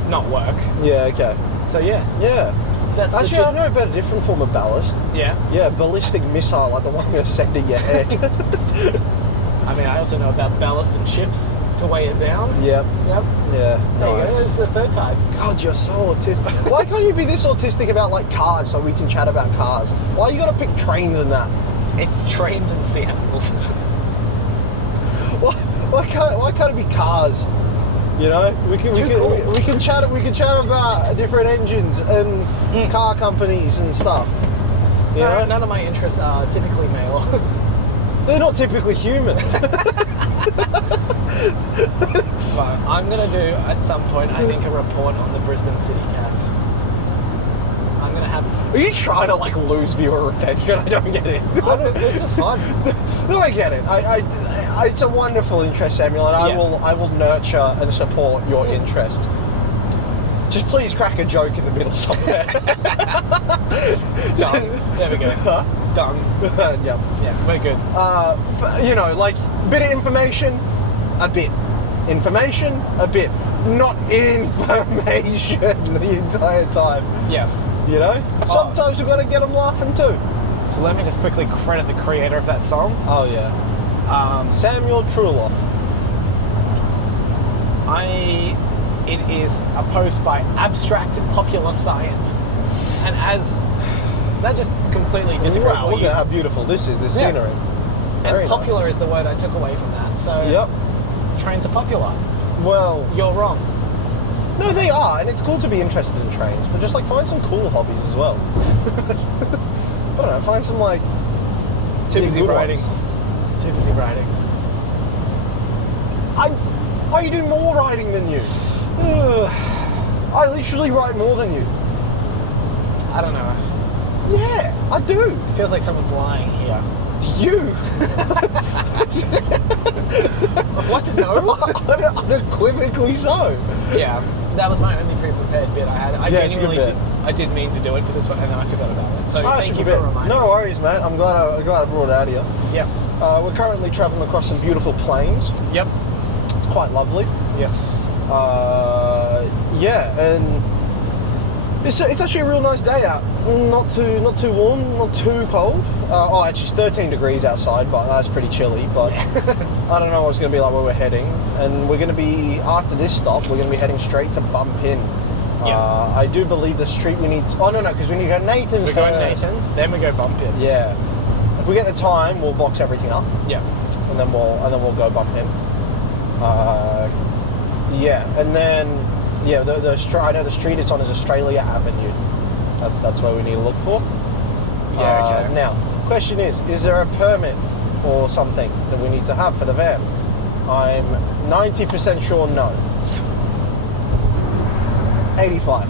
not work. Yeah. Okay. So yeah. Yeah. That's actually, I know about a different form of ballast. Yeah? Yeah, ballistic missile, like the one you're sending your head. I mean, I also know about ballast and ships to weigh it down. Yep. Yeah, nice. There's the third type. God, you're so autistic. Why can't you be this autistic about, like, cars so we can chat about cars? Why you gotta pick trains and that? It's trains and sea animals. Why can't it be cars? You know, we can chat about different engines and car companies and stuff. You know? None of my interests are typically male. They're not typically human. But I'm gonna do at some point, I think, a report on the Brisbane City Cats. I'm gonna have. Are you trying to like lose viewer retention? I don't get it. This is fun. No, I get it. It's a wonderful interest, Samuel, and I will nurture and support your interest. Just please crack a joke in the middle somewhere. Done. There we go. Huh? Done. Yep. Yeah, we're good. But, you know, like, bit of information, a bit. Information, a bit. Not information the entire time. Yeah. You know? Sometimes we've got to get them laughing too. So let me just quickly credit the creator of that song. Oh, yeah. Samuel Truloff. It is a post by Abstract Popular Science. And as... That just completely disagrees Wow, with look at how beautiful this is, this scenery. And popular is the word I took away from that. So Yep. trains are popular. Well... You're wrong. No, they are, and it's cool to be interested in trains, but just, like, find some cool hobbies as well. I don't know, find some, like... Too busy riding. Too busy riding. I do more riding than you. I literally ride more than you. I don't know. Yeah, I do. It feels like someone's lying here. You. What? No? Unequivocally so. Yeah, that was my only pre-prepared bit I had. I genuinely did mean to do it for this one, and then I forgot about it. So thank you for reminding me. No worries, mate. I'm glad I brought it out here. Yep. We're currently travelling across some beautiful plains. Yep. It's quite lovely. Yes. Yeah, and it's actually a real nice day out. Not too warm, not too cold. Actually, it's 13 degrees outside, but that's pretty chilly. But I don't know what it's going to be like where we're heading. And we're going to be, after this stop, we're going to be heading straight to Bumpin. I do believe the street we need... because we need to go Nathan's We're going Nathan's, then we go Bumpin. Yeah. If we get the time, we'll box everything up. Yeah. And then we'll go Bumpin. And then... Yeah, I know the street it's on is Australia Avenue. That's where we need to look for. Yeah, okay. Now, question is there a permit or something that we need to have for the van? I'm 90% sure no. 85.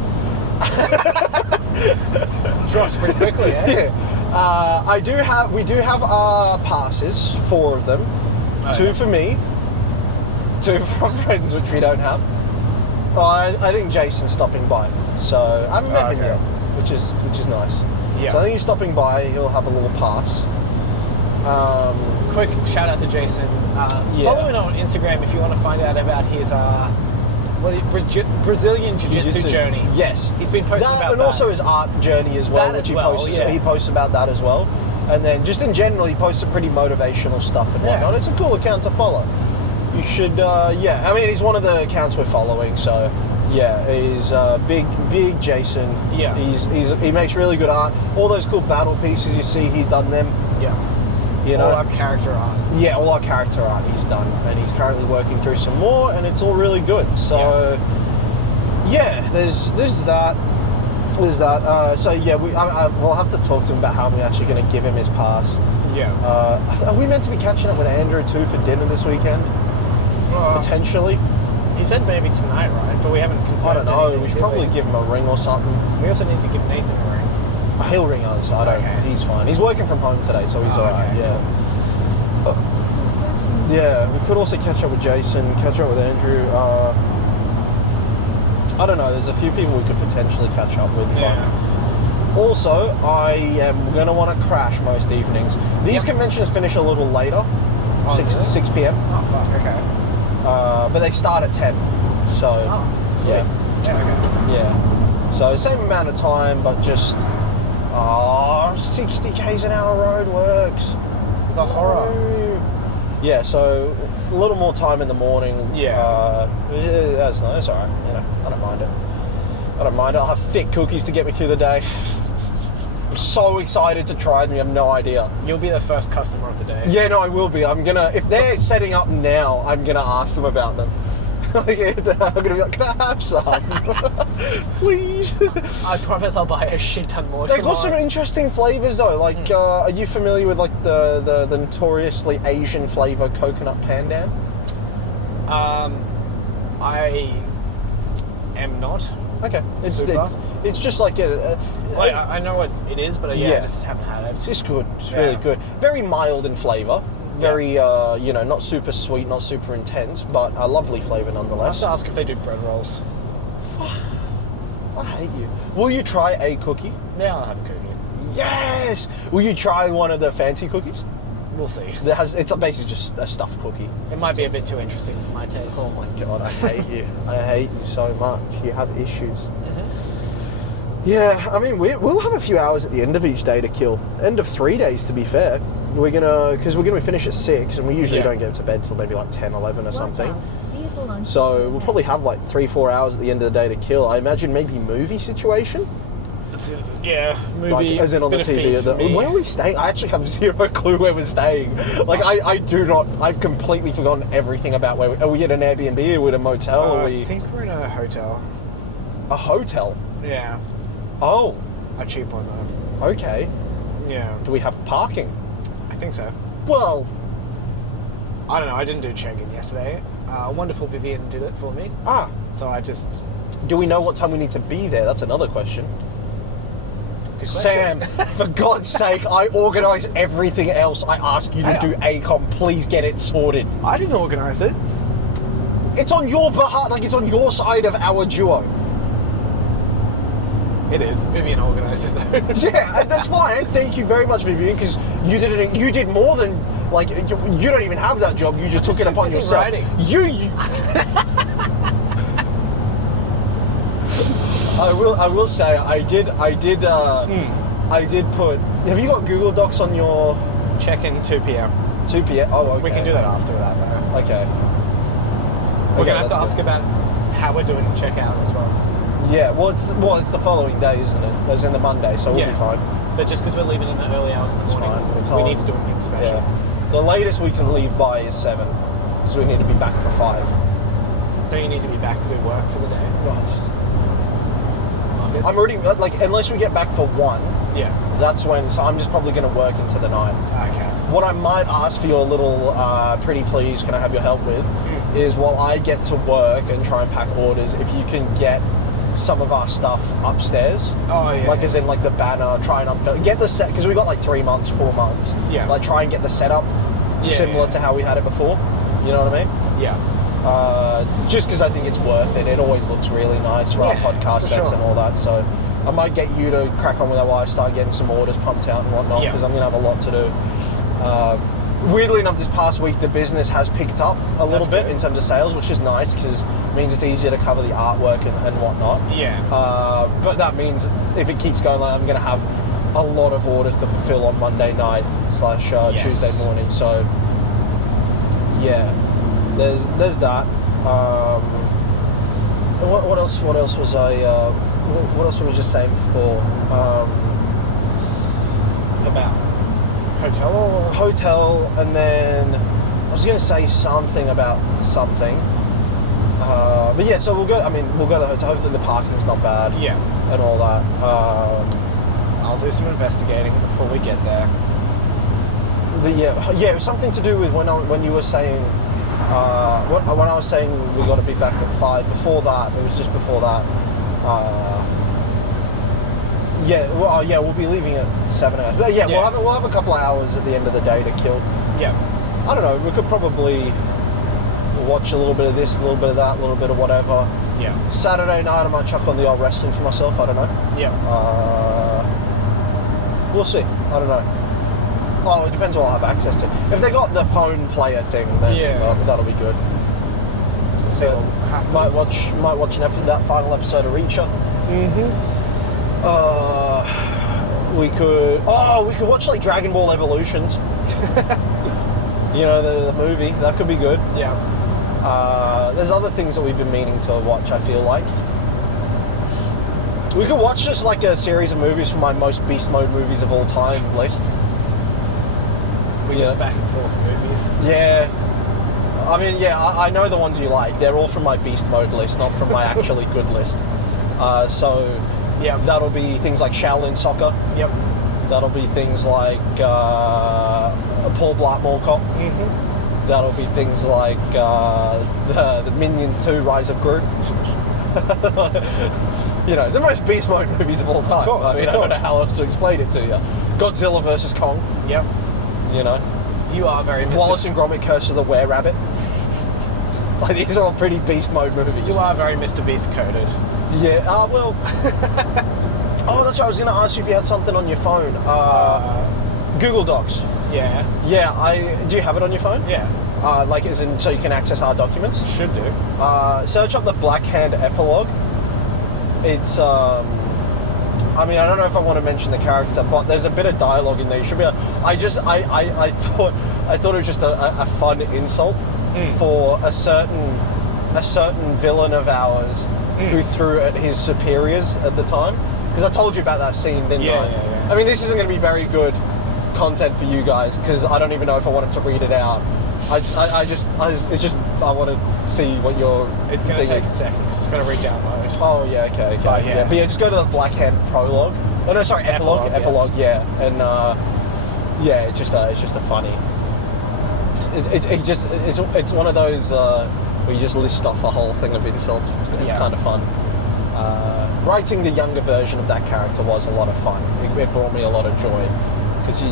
Drops pretty quickly, eh? Yeah. We do have our passes, 4 of them. 2 for me, 2 for our friends, which we don't have. I think Jason's stopping by, so I haven't met him yet, which is nice. Yeah. So I think he's stopping by. He'll have a little pass. Quick shout out to Jason. Follow him on Instagram if you want to find out about his Brazilian Jiu-Jitsu journey. Yes, he's been posting about that, and also his art journey as well, which he posts about that as well. And then just in general, he posts some pretty motivational stuff and whatnot. It's a cool account to follow. You should, I mean, he's one of the accounts we're following, so yeah, he's big Jason. Yeah, he makes really good art. All those cool battle pieces you see, he done them. Yeah, all our character art. Yeah, all our character art he's done, and he's currently working through some more, and it's all really good. So there's that. We'll have to talk to him about how we're actually going to give him his pass. Yeah. Are we meant to be catching up with Andrew too for dinner this weekend? Potentially. He said maybe tonight, right? But we haven't confirmed. I don't know. We should probably give him a ring or something. We also need to give Nathan a ring. He'll ring us. I don't. Okay. He's fine. He's working from home today, so he's alright. Okay, yeah. Cool. Yeah. We could also catch up with Jason. Catch up with Andrew. I don't know. There's a few people we could potentially catch up with. Yeah. Also, I am going to want to crash most evenings. These conventions finish a little later, 6 p.m. Oh, fuck, okay. But they start at 10, so, yeah. Yeah, okay. Yeah. So So same amount of time, but just 60 k's an hour road works. The horror. Yeah, so a little more time in the morning. Yeah. That's nice. That's all right. You know, I don't mind it. I'll have thick cookies to get me through the day. I'm so excited to try them. You have no idea. You'll be the first customer of the day. Yeah, no, I will be. If they're setting up now, I'm gonna ask them about them. I'm gonna be like, can I have some? Please. I promise I'll buy a shit ton more. They've got some interesting flavours though. Like, are you familiar with like the notoriously Asian flavour coconut pandan? I am not. Okay, Super. it's just like I know what it is, but I just haven't had it. It's just good. It's really good. Very mild in flavour. Very, not super sweet, not super intense, but a lovely flavour nonetheless. I have to ask if they do bread rolls. I hate you. Will you try a cookie? Yeah, I'll have a cookie. Yes! Will you try one of the fancy cookies? We'll see. It's basically just a stuffed cookie. It might be a bit too interesting for my taste. Oh my god, I hate you. I hate you so much. You have issues. Mm-hmm. Yeah, I mean, we'll have a few hours at the end of each day to kill. End of 3 days, to be fair. Because we're gonna finish at 6, and we usually don't get to bed till maybe like 10, 11 or something. So we'll probably have like 3-4 hours at the end of the day to kill. I imagine maybe movie situation. Movie. Like, as in on the TV. Where are we staying? I actually have zero clue where we're staying. Like, I do not. I've completely forgotten everything about where. Are we at an Airbnb? Are we at a motel? I think we're in a hotel. A hotel? Yeah. Oh. A cheap one though. Okay. Yeah. Do we have parking? I think so. Well, I don't know. I didn't do check-in yesterday. Wonderful Vivian did it for me. So I just. Do we know what time we need to be there? That's another question. Sam, for God's sake, I organise everything else. I ask you to do ACOM. Please get it sorted. I didn't organise it. It's on your behalf, like it's on your side of our duo. It is. Vivian organised it though. Yeah, that's fine. Thank you very much, Vivian, because you did it. You did more than like you don't even have that job. You just took it upon yourself. You. I will say I did put. Have you got Google Docs on your check-in 2 p.m. 2 p.m. Oh, okay. We can do that after that though. Okay. We're gonna have to ask about how we're doing checkout as well. Yeah. Well, it's the following day, isn't it? As in the Monday, so we'll be fine. But just because we're leaving in the early hours of the morning, we need to do anything special. Yeah. The latest we can leave by is 7, because we need to be back for 5. Don't you need to be back to do work for the day? Well, I'm already, like, unless we get back for 1, that's when, so I'm just probably going to work into the night. Okay. What I might ask for your little pretty please, can I have your help with, is while I get to work and try and pack orders, if you can get some of our stuff upstairs. Oh, yeah. Like, as in, like, the banner, try and unfill, get the set, because we got, like, 3 months, 4 months. Yeah. Like, try and get the setup similar to how we had it before. You know what I mean? Yeah. Just because I think it's worth it. It always looks really nice for our podcast sets and all that. So I might get you to crack on with that while I start getting some orders pumped out and whatnot, because I'm going to have a lot to do. Weirdly enough, this past week the business has picked up a little bit in terms of sales, which is nice because it means it's easier to cover the artwork and whatnot. Yeah. But that means if it keeps going like I'm going to have a lot of orders to fulfill on Monday night / Tuesday morning. So yeah. There's that. What else was I? What else was I just saying before? About hotel, and then I was going to say something about something. But yeah, so we'll go. I mean, we'll go to the hotel. Hopefully, the parking's not bad. Yeah, and all that. I'll do some investigating before we get there. But yeah, it was something to do with when you were saying. When I was saying we got to be back at 5, before that, it was just before that. We'll be leaving at 7. But we'll have a couple of hours at the end of the day to kill. Yeah. I don't know. We could probably watch a little bit of this, a little bit of that, a little bit of whatever. Yeah. Saturday night, I might chuck on the old wrestling for myself. I don't know. Yeah. We'll see. I don't know. Oh, it depends what I'll have access to. If they got the phone player thing, then that'll be good. So might watch that final episode of Reacher. We could watch like Dragon Ball Evolutions. You know, the movie. That could be good. Yeah. There's other things that we've been meaning to watch, I feel like. We could watch just like a series of movies from my most beast mode movies of all time list. We just back and forth movies. Yeah. I mean, yeah, I know the ones you like. They're all from my beast mode list, not from my actually good list. So, yeah, that'll be things like Shaolin Soccer. Yep. That'll be things like Paul Blart Mall Cop. That'll be things like the Minions 2 Rise of Gru. You know, the most beast mode movies of all time. Of course, I mean, I don't know how else to explain it to you. Godzilla vs. Kong. Yep. You know. You are very Wallace and Gromit Curse of the Were-Rabbit. Like, these are all pretty beast mode movies. You are very Mr. Beast coded. Yeah, well... Oh, that's right, I was going to ask you if you had something on your phone. Google Docs. Yeah. Yeah, do you have it on your phone? Yeah. Like, as in, so you can access our documents? Should do. Search up the Black Hand epilogue. It's, I mean, I don't know if I want to mention the character, but there's a bit of dialogue in there. You should be able... I thought it was just a fun insult for a certain villain of ours who threw at his superiors at the time. Because I told you about that scene, didn't I? Yeah. I mean, this isn't going to be very good content for you guys, because I don't even know if I wanted to read it out. I want to see what you're... It's going to take a second, because it's going to re-download. Oh, yeah, okay. But yeah, just go to the Black Hand prologue. Oh, no, sorry, epilogue, yes. yeah. And, yeah, it's just a funny... It's one of those where you just list off a whole thing of insults. It's kind of fun. Writing the younger version of that character was a lot of fun. It brought me a lot of joy, because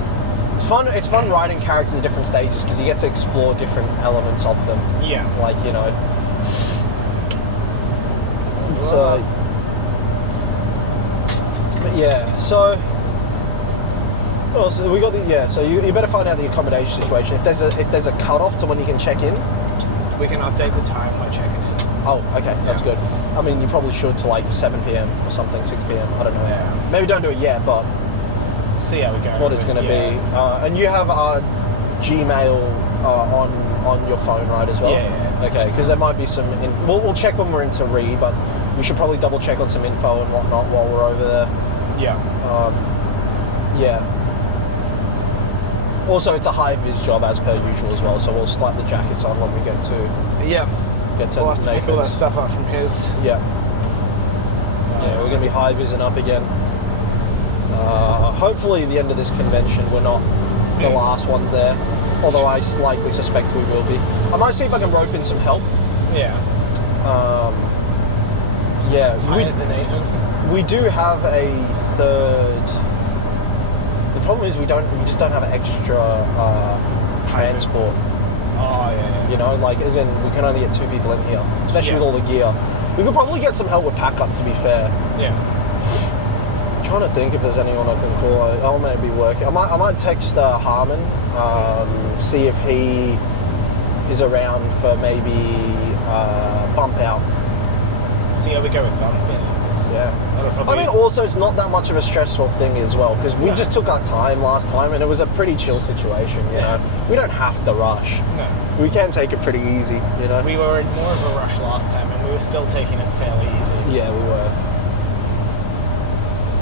it's fun writing characters at different stages, because you get to explore different elements of them. Yeah. Like, you know, it's but yeah. So we got so you better find out the accommodation situation. If there's a cutoff to when you can check in, we can update the time we're checking in. Oh, okay, that's good. I mean, you probably should to like 7 p.m. or something, 6 p.m. I don't know. Yeah. Maybe don't do it yet, but see how we go. What it's going to be. And you have our Gmail on your phone, right, as well? Yeah. Okay, because there might be some... We'll check when we're into Re, but we should probably double check on some info and whatnot while we're over there. Yeah. Yeah. Also, it's a high-vis job as per usual as well, so we'll slap the jackets on when we get to... Yeah. We'll have to pick all that stuff up from his. Yeah. Yeah, we're going to be high-vising up again. Hopefully, at the end of this convention, we're not the last ones there. Although I slightly suspect we will be. I might see if I can rope in some help. Yeah. Yeah. Higher than Nathan. We do have a third. The problem is we just don't have extra transport. Oh yeah. You know, like as in we can only get 2 people in here, especially with all the gear. We could probably get some help with pack up, to be fair. Yeah. I'm trying to think if there's anyone I can call. I'll maybe work. I might text Harmon, see if he is around for maybe bump out. See how we go with bumping. I mean, also it's not that much of a stressful thing as well, because we just took our time last time, and it was a pretty chill situation. You know, we don't have to rush. No. We can take it pretty easy. You know, we were in more of a rush last time, and we were still taking it fairly easy. Yeah, we were.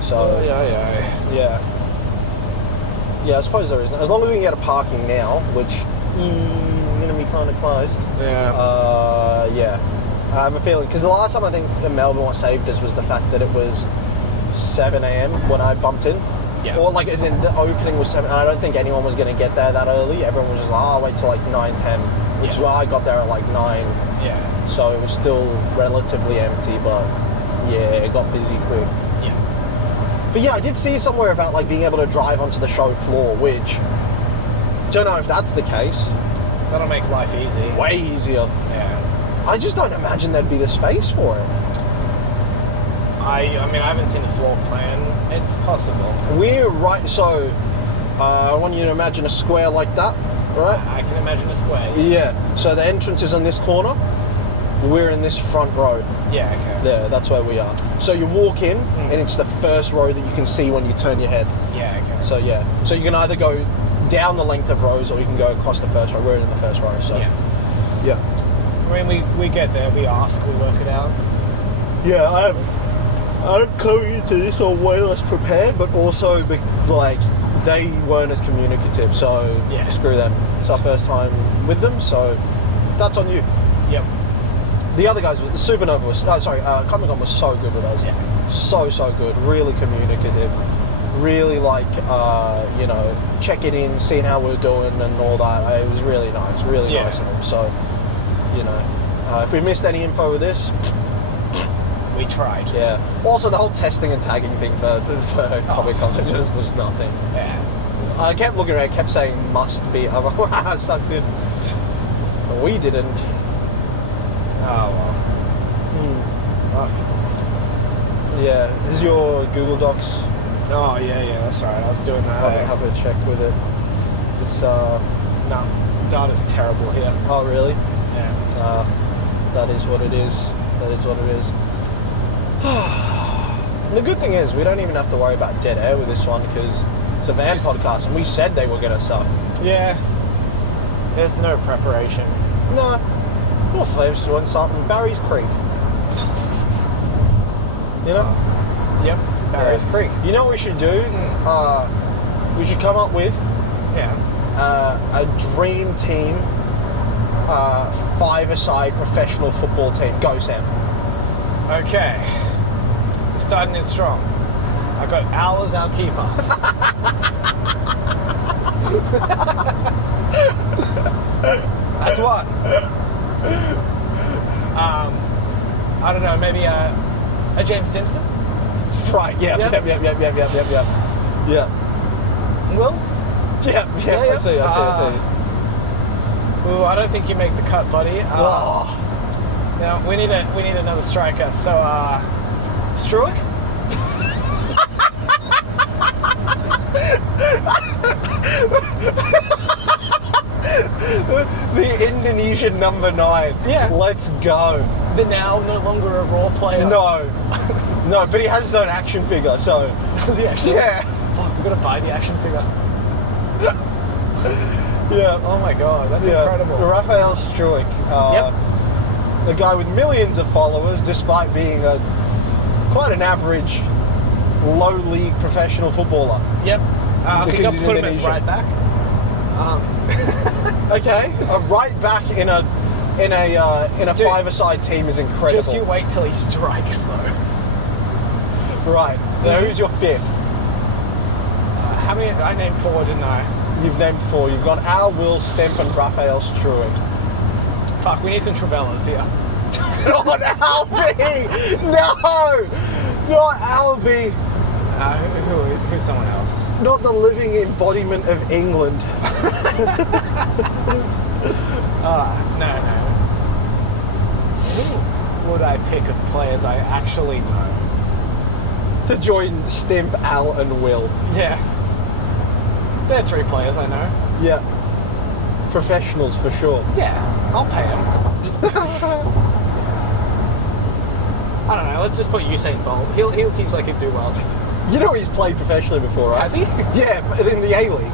So yeah. I suppose there isn't. As long as we can get a parking now, which is going to be kind of close. Yeah. Yeah. I have a feeling, because the last time I think in Melbourne what saved us was the fact that it was 7 a.m. when I bumped in. Yeah. Or like as in the opening was 7, and I don't think anyone was going to get there that early. Everyone was just like, I'll wait till like 9, 10, which is why I got there at like 9. Yeah. So it was still relatively empty, but yeah, it got busy quick. Yeah. But yeah, I did see somewhere about like being able to drive onto the show floor, which don't know if that's the case. That'll make life easy. Way easier. Yeah. I just don't imagine there'd be the space for it. I mean, I haven't seen the floor plan. It's possible. We're right, so I want you to imagine a square like that, right? I can imagine a square, yes. Yeah, so the entrance is on this corner. We're in this front row. Yeah, okay. There, that's where we are. So you walk in, and it's the first row that you can see when you turn your head. Yeah, okay. So yeah, so you can either go down the length of rows, or you can go across the first row. We're in the first row, so yeah. I mean, we get there, we ask, we work it out. Yeah, I'm coming into this all way less prepared, but also like they weren't as communicative, so screw them. It's our first time with them, so that's on you. Yep. The other guys, Supernova was, Comic-Con was so good with us. Yeah. So good. Really communicative. Really checking in, seeing how we're doing and all that. It was really nice. Really nice of them. So, if we missed any info with this, we tried. Yeah. Also, the whole testing and tagging thing for Comic-Con just was nothing. Yeah. I kept looking around, kept saying must be. I'm like, wow, sucked in. But we didn't. Oh, well. Yeah. Is your Google Docs? Oh, yeah, that's right. I was doing that. Have a check with it. It's, no, data's terrible here. Oh, really? Yeah. That is what it is. The good thing is, we don't even have to worry about dead air with this one, because it's a van podcast, and we said they were going to suck. Yeah. There's no preparation. No. Well, Flav's doing something. Barry's Creek. Yep. Barry's Creek. You know what we should do? We should come up with a dream team, five-a-side professional football team. Go, Sam. Okay. We're starting it strong. I got Al as our keeper. That's one. I don't know, maybe a James Simpson? Right, yep. Yeah. Will? Yeah. I see. Ooh, I don't think you make the cut, buddy. Now we need another striker. So, Struick? The Indonesian number 9. Yeah. Let's go. The now no longer a Raw player. No, but he has his own action figure, so... Does he actually? Yeah. Fuck, we've got to buy the action figure. Yeah. Oh my god, that's incredible. Raphael Struick. A guy with millions of followers, despite being quite an average, low-league professional footballer. Yep. I think I'll put him as right back. Okay, a right back in a five-a-side team is incredible. Just you wait till he strikes, though. Right. Now, who's your fifth? How many? I named 4, didn't I? You've named 4. You've got Al, Will, Stemp, and Raphael Struick. Fuck, we need some Travellas here. Not Albie! No! Not Albie! Who's someone else? Not the living embodiment of England. No. Who would I pick of players I actually know? To join Stemp, Al, and Will. Yeah. They're 3 players I know. Yeah. Professionals for sure. Yeah, I'll pay them. I don't know, let's just put Usain Bolt. He seems like he'd do well. You know he's played professionally before, right? Has he? Yeah, in the A-League.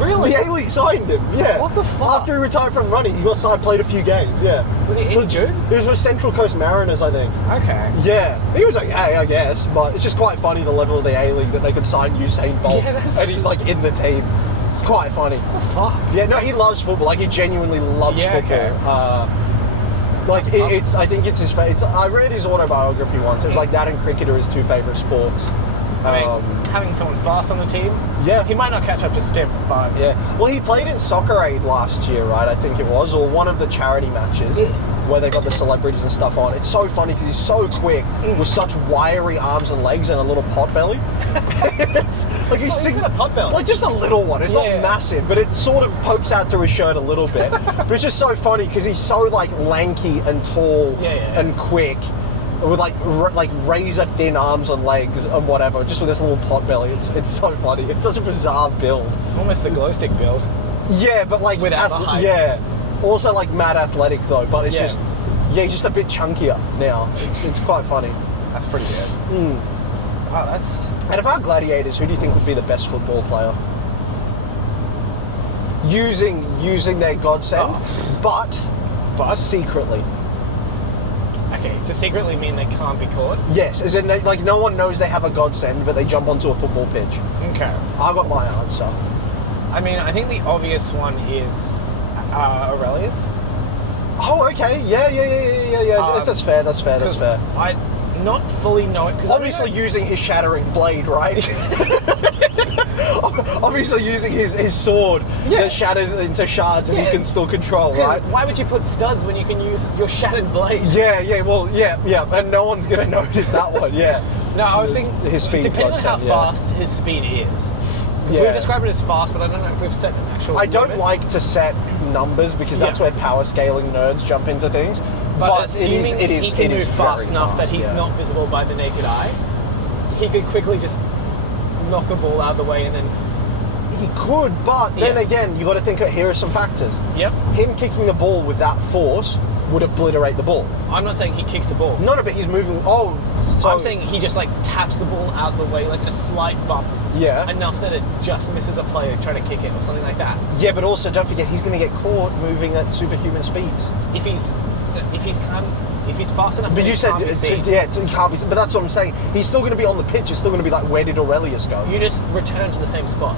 Really? The A-League signed him, yeah. What the fuck? After he retired from running, he got signed, played a few games, yeah. Was he any good? He was with Central Coast Mariners, I think. Okay. Yeah, he was okay, I guess, but it's just quite funny the level of the A-League that they could sign Usain Bolt, and he's like in the team. It's quite funny. What the fuck? Yeah, no, he loves football. Like, he genuinely loves football. Okay. I think it's his favorite. I read his autobiography once. It was like that and cricket are his 2 favorite sports. I mean, having someone fast on the team, yeah, he might not catch up to Stemp, but yeah. Well, he played in Soccer Aid last year, right? I think it was, or one of the charity matches where they got the celebrities and stuff on. It's so funny because he's so quick with such wiry arms and legs and a little pot belly. It's like he's got a pot belly, like just a little one. It's not massive, but it sort of pokes out through his shirt a little bit. But it's just so funny because he's so like lanky and tall and quick. With like razor thin arms and legs and whatever, just with this little pot belly. It's so funny. It's such a bizarre build. Almost the glow stick build. Yeah, but like without the height. Yeah. Also like mad athletic though, but it's just Yeah, he's just a bit chunkier now. It's quite funny. That's pretty good. Wow, that's... And of our gladiators, who do you think would be the best football player? Using their godsend, but secretly. Okay, to secretly mean they can't be caught? Yes, as in like no one knows they have a godsend, but they jump onto a football pitch. Okay. I got my answer. I mean, I think the obvious one is Aurelius. Oh, okay. Yeah. That's fair. I not fully know it because obviously using his shattering blade, right? Obviously using his sword that shatters into shards and he can still control, right? Why would you put studs when you can use your shattered blade? Yeah, and no one's gonna notice that one. Yeah. No, I was thinking his speed. Depending on how fast his speed is. Because we've described it as fast, but I don't know if we've set an actual I don't limit. like to set numbers because that's where power scaling nerds jump into things. But assuming he can move fast enough that he's not visible by the naked eye, he could quickly just knock a ball out of the way and then... He could, but then again, you got to think, here are some factors. Yep. Him kicking the ball with that force would obliterate the ball. I'm not saying he kicks the ball. No, but he's moving... so I'm saying he just, taps the ball out of the way, like a slight bump. Yeah. Enough that it just misses a player trying to kick it or something like that. Yeah, but also, don't forget, he's going to get caught moving at superhuman speeds. If he's fast enough, but you said he can't be. But that's what I'm saying. He's still going to be on the pitch. It's still going to be like, where did Aurelius go? You just return to the same spot.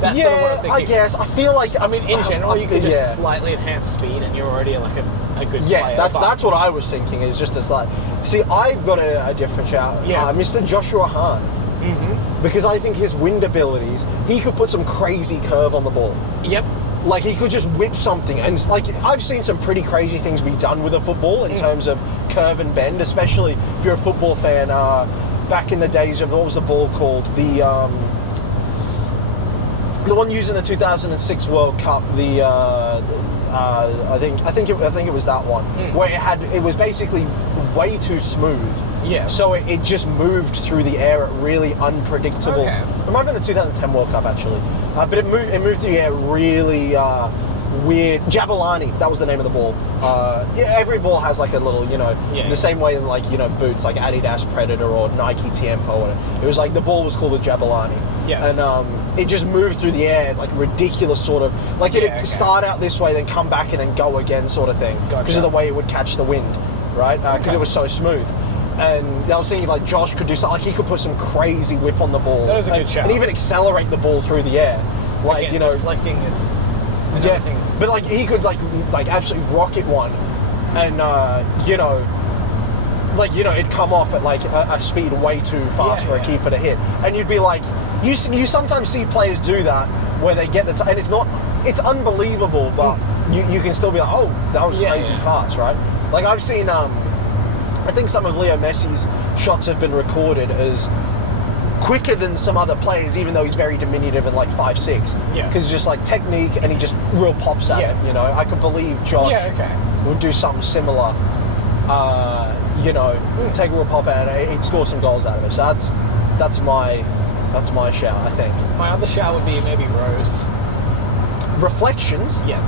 That's sort of what I was thinking. I guess. I feel like. I mean, in general, you could just slightly enhance speed, and you're already like a good player. Yeah, that's what I was thinking. Is just as like. See, I've got a different shout. Yeah, Mr. Joshua Hahn. Mm-hmm. Because I think his wind abilities, he could put some crazy curve on the ball. Yep. Like, he could just whip something. And, like, I've seen some pretty crazy things be done with a football in terms of curve and bend, especially if you're a football fan. Back in the days of, what was the ball called? The one used in the 2006 World Cup, I think it was that one, where it was basically way too smooth. Yeah. So it just moved through the air at really unpredictable. Okay. It might have been the 2010 World Cup actually, but it moved through the air really weird. Jabalani, that was the name of the ball. Every ball has like a little, the same way like boots like Adidas Predator or Nike Tiempo. It was like the ball was called the Jabalani. Yeah. And it just moved through the air like ridiculous sort of like it'd start out this way, then come back and then go again sort of thing because of the way it would catch the wind, right? Because it was so smooth. And I was thinking like Josh could do something, like he could put some crazy whip on the ball. That was a good shout. And even accelerate the ball through the air. Like, again, deflecting is thing. But like he could like absolutely rocket one and it'd come off at like a speed way too fast for a keeper to hit. And you'd be like, you sometimes see players do that where they get and it's unbelievable, but you can still be like, oh, that was crazy fast, right? Like I've seen I think some of Leo Messi's shots have been recorded as quicker than some other players, even though he's very diminutive and like 5'6". Yeah. Because it's just like technique and he just real pops at it, I could believe Josh would do something similar. Take a real pop at it, he'd score some goals out of it. So that's my shout, I think. My other shout would be maybe Rose. Reflections? Yeah.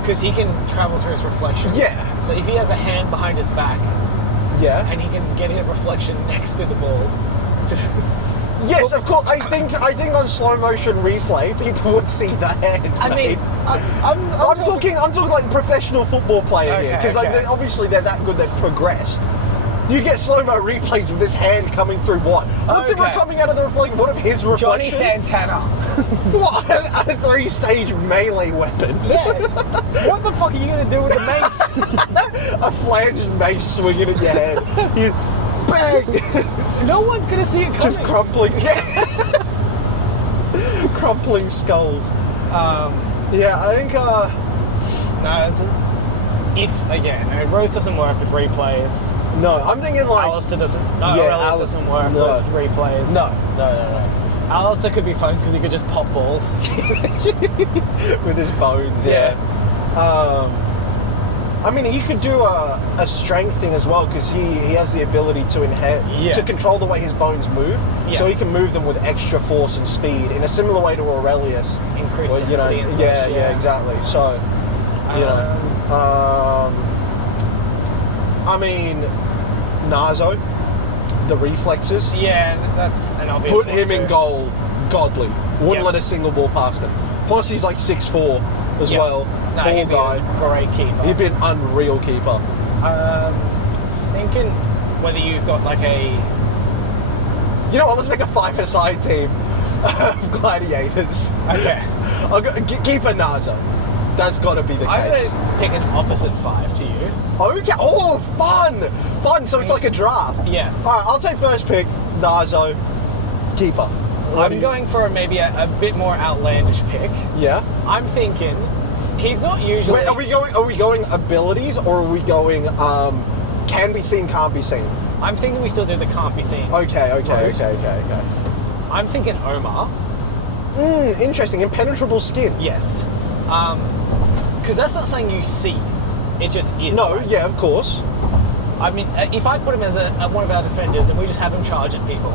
Because he can travel through his reflections. Yeah. So if he has a hand behind his back, and he can get a reflection next to the ball. Yes, of course. I think on slow motion replay, people would see the hand. I mean, I'm talking like professional football player here because obviously they're that good. They've progressed. You get slow-mo replays of this hand coming through what? What's it coming out of the reflection? What of his reflections? Johnny Santana. What? A 3-stage melee weapon? Yeah. What the fuck are you going to do with the mace? A flanged mace swinging at your head. You bang! No one's going to see it coming. Just crumpling. Crumpling skulls. I think... No, if Rose doesn't work with replays. No, I'm thinking like Alistair doesn't. Alistair doesn't work with replays. No. Alistair could be fun because he could just pop balls with his bones. Yeah. I mean, he could do a strength thing as well because he has the ability to control the way his bones move. Yeah. So he can move them with extra force and speed in a similar way to Aurelius. Increased density and such. Yeah, exactly. So, I mean, Nazo, the reflexes. Yeah, that's an obvious Put one him too. in goal, godly. Wouldn't Yep. let a single ball past him. Plus, he's like 6'4" as Yep. well. No, Tall he'd be guy. a great keeper. He'd be an unreal keeper. Thinking whether you've got like a... You know what? Let's make a 5-a-side team of gladiators. Okay. I'll go, keeper Nazo. That's got to be the I'm case. going to pick an opposite 5 to you. Okay. Oh, fun! Fun. So it's like a draft. Yeah. All right. I'll take first pick. Nazo, keeper. I'm going for maybe a bit more outlandish pick. Yeah. I'm thinking he's not usually... Wait, are we going abilities or are we going can be seen, can't be seen? I'm thinking we still do the can't be seen. Okay. Bruce. Okay. I'm thinking Omar. Interesting. Impenetrable skin. Yes. Because that's not something you see. It just is. No, right? yeah, of course. I mean, if I put him as one of our defenders and we just have him charge at people.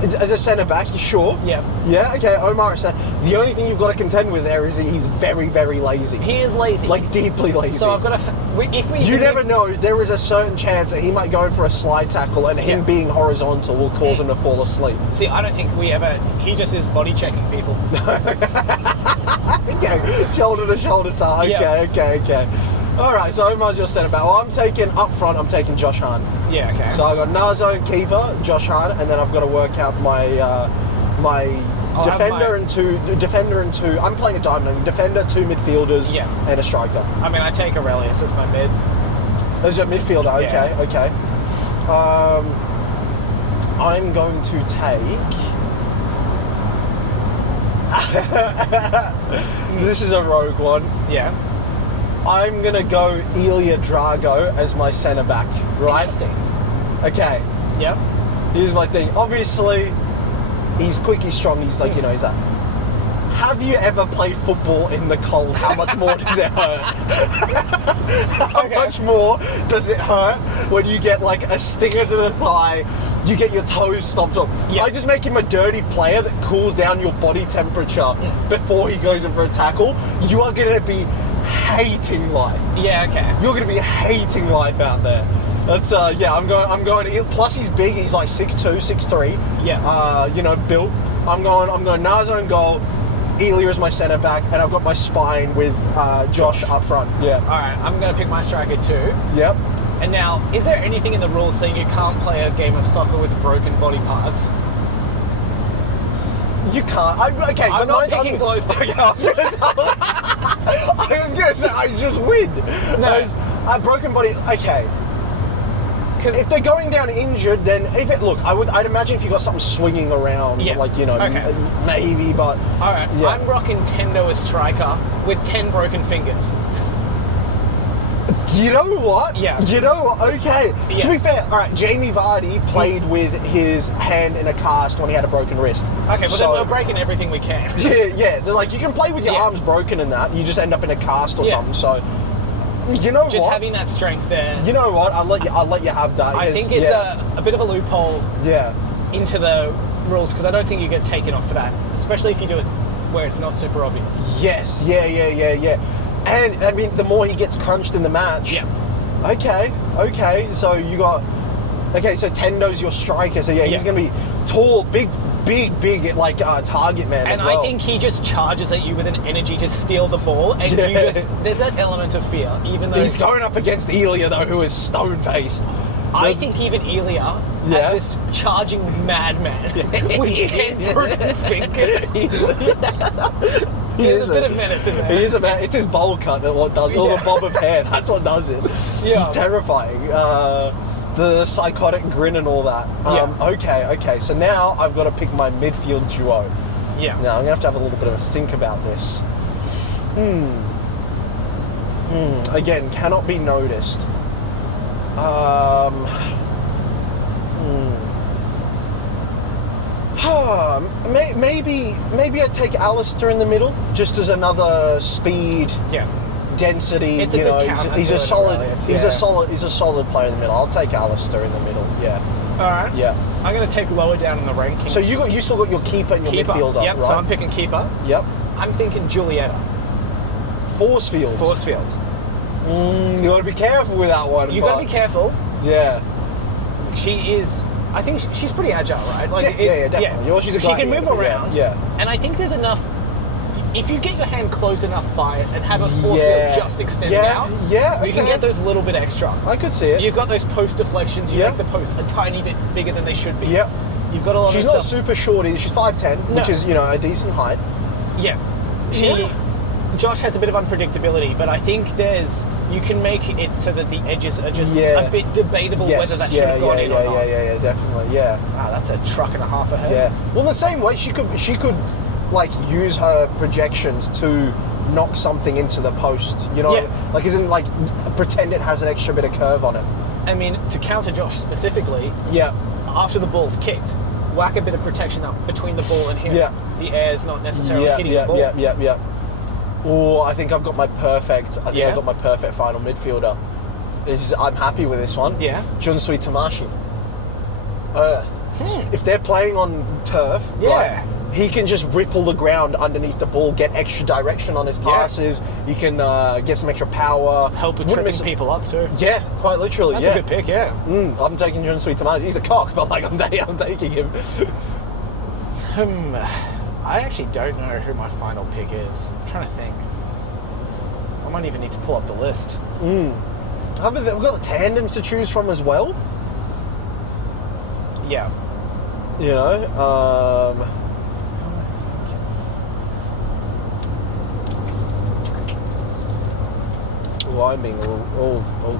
As a centre back, you sure? Yeah. Yeah. Okay. Omar at centre. The only thing you've got to contend with there is he's very, very lazy. He is lazy. Like deeply lazy. So I've got to... If we... You never know. There is a certain chance that he might go in for a slide tackle, and him being horizontal will cause him to fall asleep. See, I don't think we ever... He just is body checking people. Okay. Shoulder to shoulder style. Okay. Yeah. Okay. All right. So Omar's your centre back. Well, I'm taking up front. I'm taking Josh Hahn. Yeah. Okay. So I've got Nazo keeper, Josh Hahn, and then I've got to work out my defender and two. I'm playing a diamond. Defender, 2 midfielders, and a striker. I mean, I take Aurelius as my mid. There's a midfielder. Okay. Yeah. Okay. I'm going to take. This is a rogue one. Yeah. I'm gonna go Ilya Drago as my centre back. Right. Interesting. Okay. Yep. Here's my thing. Obviously, he's quick, he's strong, he's like, he's that. Have you ever played football in the cold? How much more does it hurt? How much more does it hurt when you get like a stinger to the thigh, you get your toes stomped off? Yep. I just make him a dirty player that cools down your body temperature before he goes in for a tackle. You are going to be hating life. Yeah, okay. You're going to be hating life out there. That's I'm going. Plus he's big. He's like 6'2", 6'3". Yeah. Built. I'm going Nazo in goal. Ilya is my centre back, and I've got my spine with Josh up front. Yeah. All right. I'm going to pick my striker too. Yep. And now, is there anything in the rules saying you can't play a game of soccer with broken body parts? You can't. I'm not picking close to okay, I was going to say, I just win. No. A broken body. Okay. If they're going down injured, then I'd imagine if you got something swinging around, maybe. But all right, I'm rocking Tendo as striker with 10 broken fingers. You know what? Yeah. You know what? Okay. Yeah. To be fair, all right. Jamie Vardy played with his hand in a cast when he had a broken wrist. Okay, but then we're breaking everything we can. Yeah. They're like, you can play with your arms broken and that. You just end up in a cast or something. So. You know just what? having that strength there. You know what? I'll let you have that. I think it's a bit of a loophole into the rules because I don't think you get taken off for that, especially if you do it where it's not super obvious. Yes. Yeah. And I mean, the more he gets crunched in the match. Yeah. Okay. So you got. Okay, so Tendo's your striker. So he's going to be tall, big, like target man as well. I think he just charges at you with an energy to steal the ball, and there's that element of fear, even though he's going up against Ilya though, who is stone-faced. I think even Ilya, this charging madman with 10 broken fingers. There's a bit of menace in there. He is a man. It's his bowl cut that what does, or the bob of hair. That's what does it. Yeah. He's terrifying. The psychotic grin and all that. Okay. So now I've got to pick my midfield duo. Yeah. Now I'm gonna have to have a little bit of a think about this. Again, cannot be noticed. Maybe I take Alistair in the middle, just as another speed. Yeah. Density, it's a good counter he's a solid. Aurelius, He's a solid player in the middle. I'll take Alistair in the middle. Yeah. All right. Yeah. I'm going to take lower down in the rankings. So you still got your keeper and your midfielder, yep, right? so I'm picking keeper. Yep. I'm thinking Julieta. Forcefields. You got to be careful with that one. You got to be careful. Yeah. She is. I think she's pretty agile, right? Like definitely. Yeah. She can move around. Yeah. And I think there's enough. If you get your hand close enough by it and have a forefield just extended out, you can get those a little bit extra. I could see it. You've got those post deflections. You make the posts a tiny bit bigger than they should be. Yep. You've got a lot She's of not stuff. super short either. She's 5'10", which is, a decent height. Yeah. Josh has a bit of unpredictability, but I think you can make it so that the edges are just a bit debatable whether that should have gone in or not. Yeah, definitely, yeah. Wow, that's a truck and a half ahead. Yeah. Well, in the same way, she could like use her projections to knock something into the post, like isn't like pretend it has an extra bit of curve on it. I mean, to counter Josh specifically, after the ball's kicked, whack a bit of protection up between the ball and him. Yeah. The air's not necessarily hitting the ball. Yeah. Oh, I think I've got my perfect. I've got my perfect final midfielder. I'm happy with this one. Yeah. Junsui Tamashi. Earth. If they're playing on turf, right, he can just ripple the ground underneath the ball, get extra direction on his passes. He can get some extra power. Help with tripping people up too. Yeah, quite literally. That's a good pick, yeah. I'm taking Junsui Tamashi. He's a cock, but like I'm taking him. I actually don't know who my final pick is. I'm trying to think. I might even need to pull up the list. We've got the tandems to choose from as well. Yeah. I'm being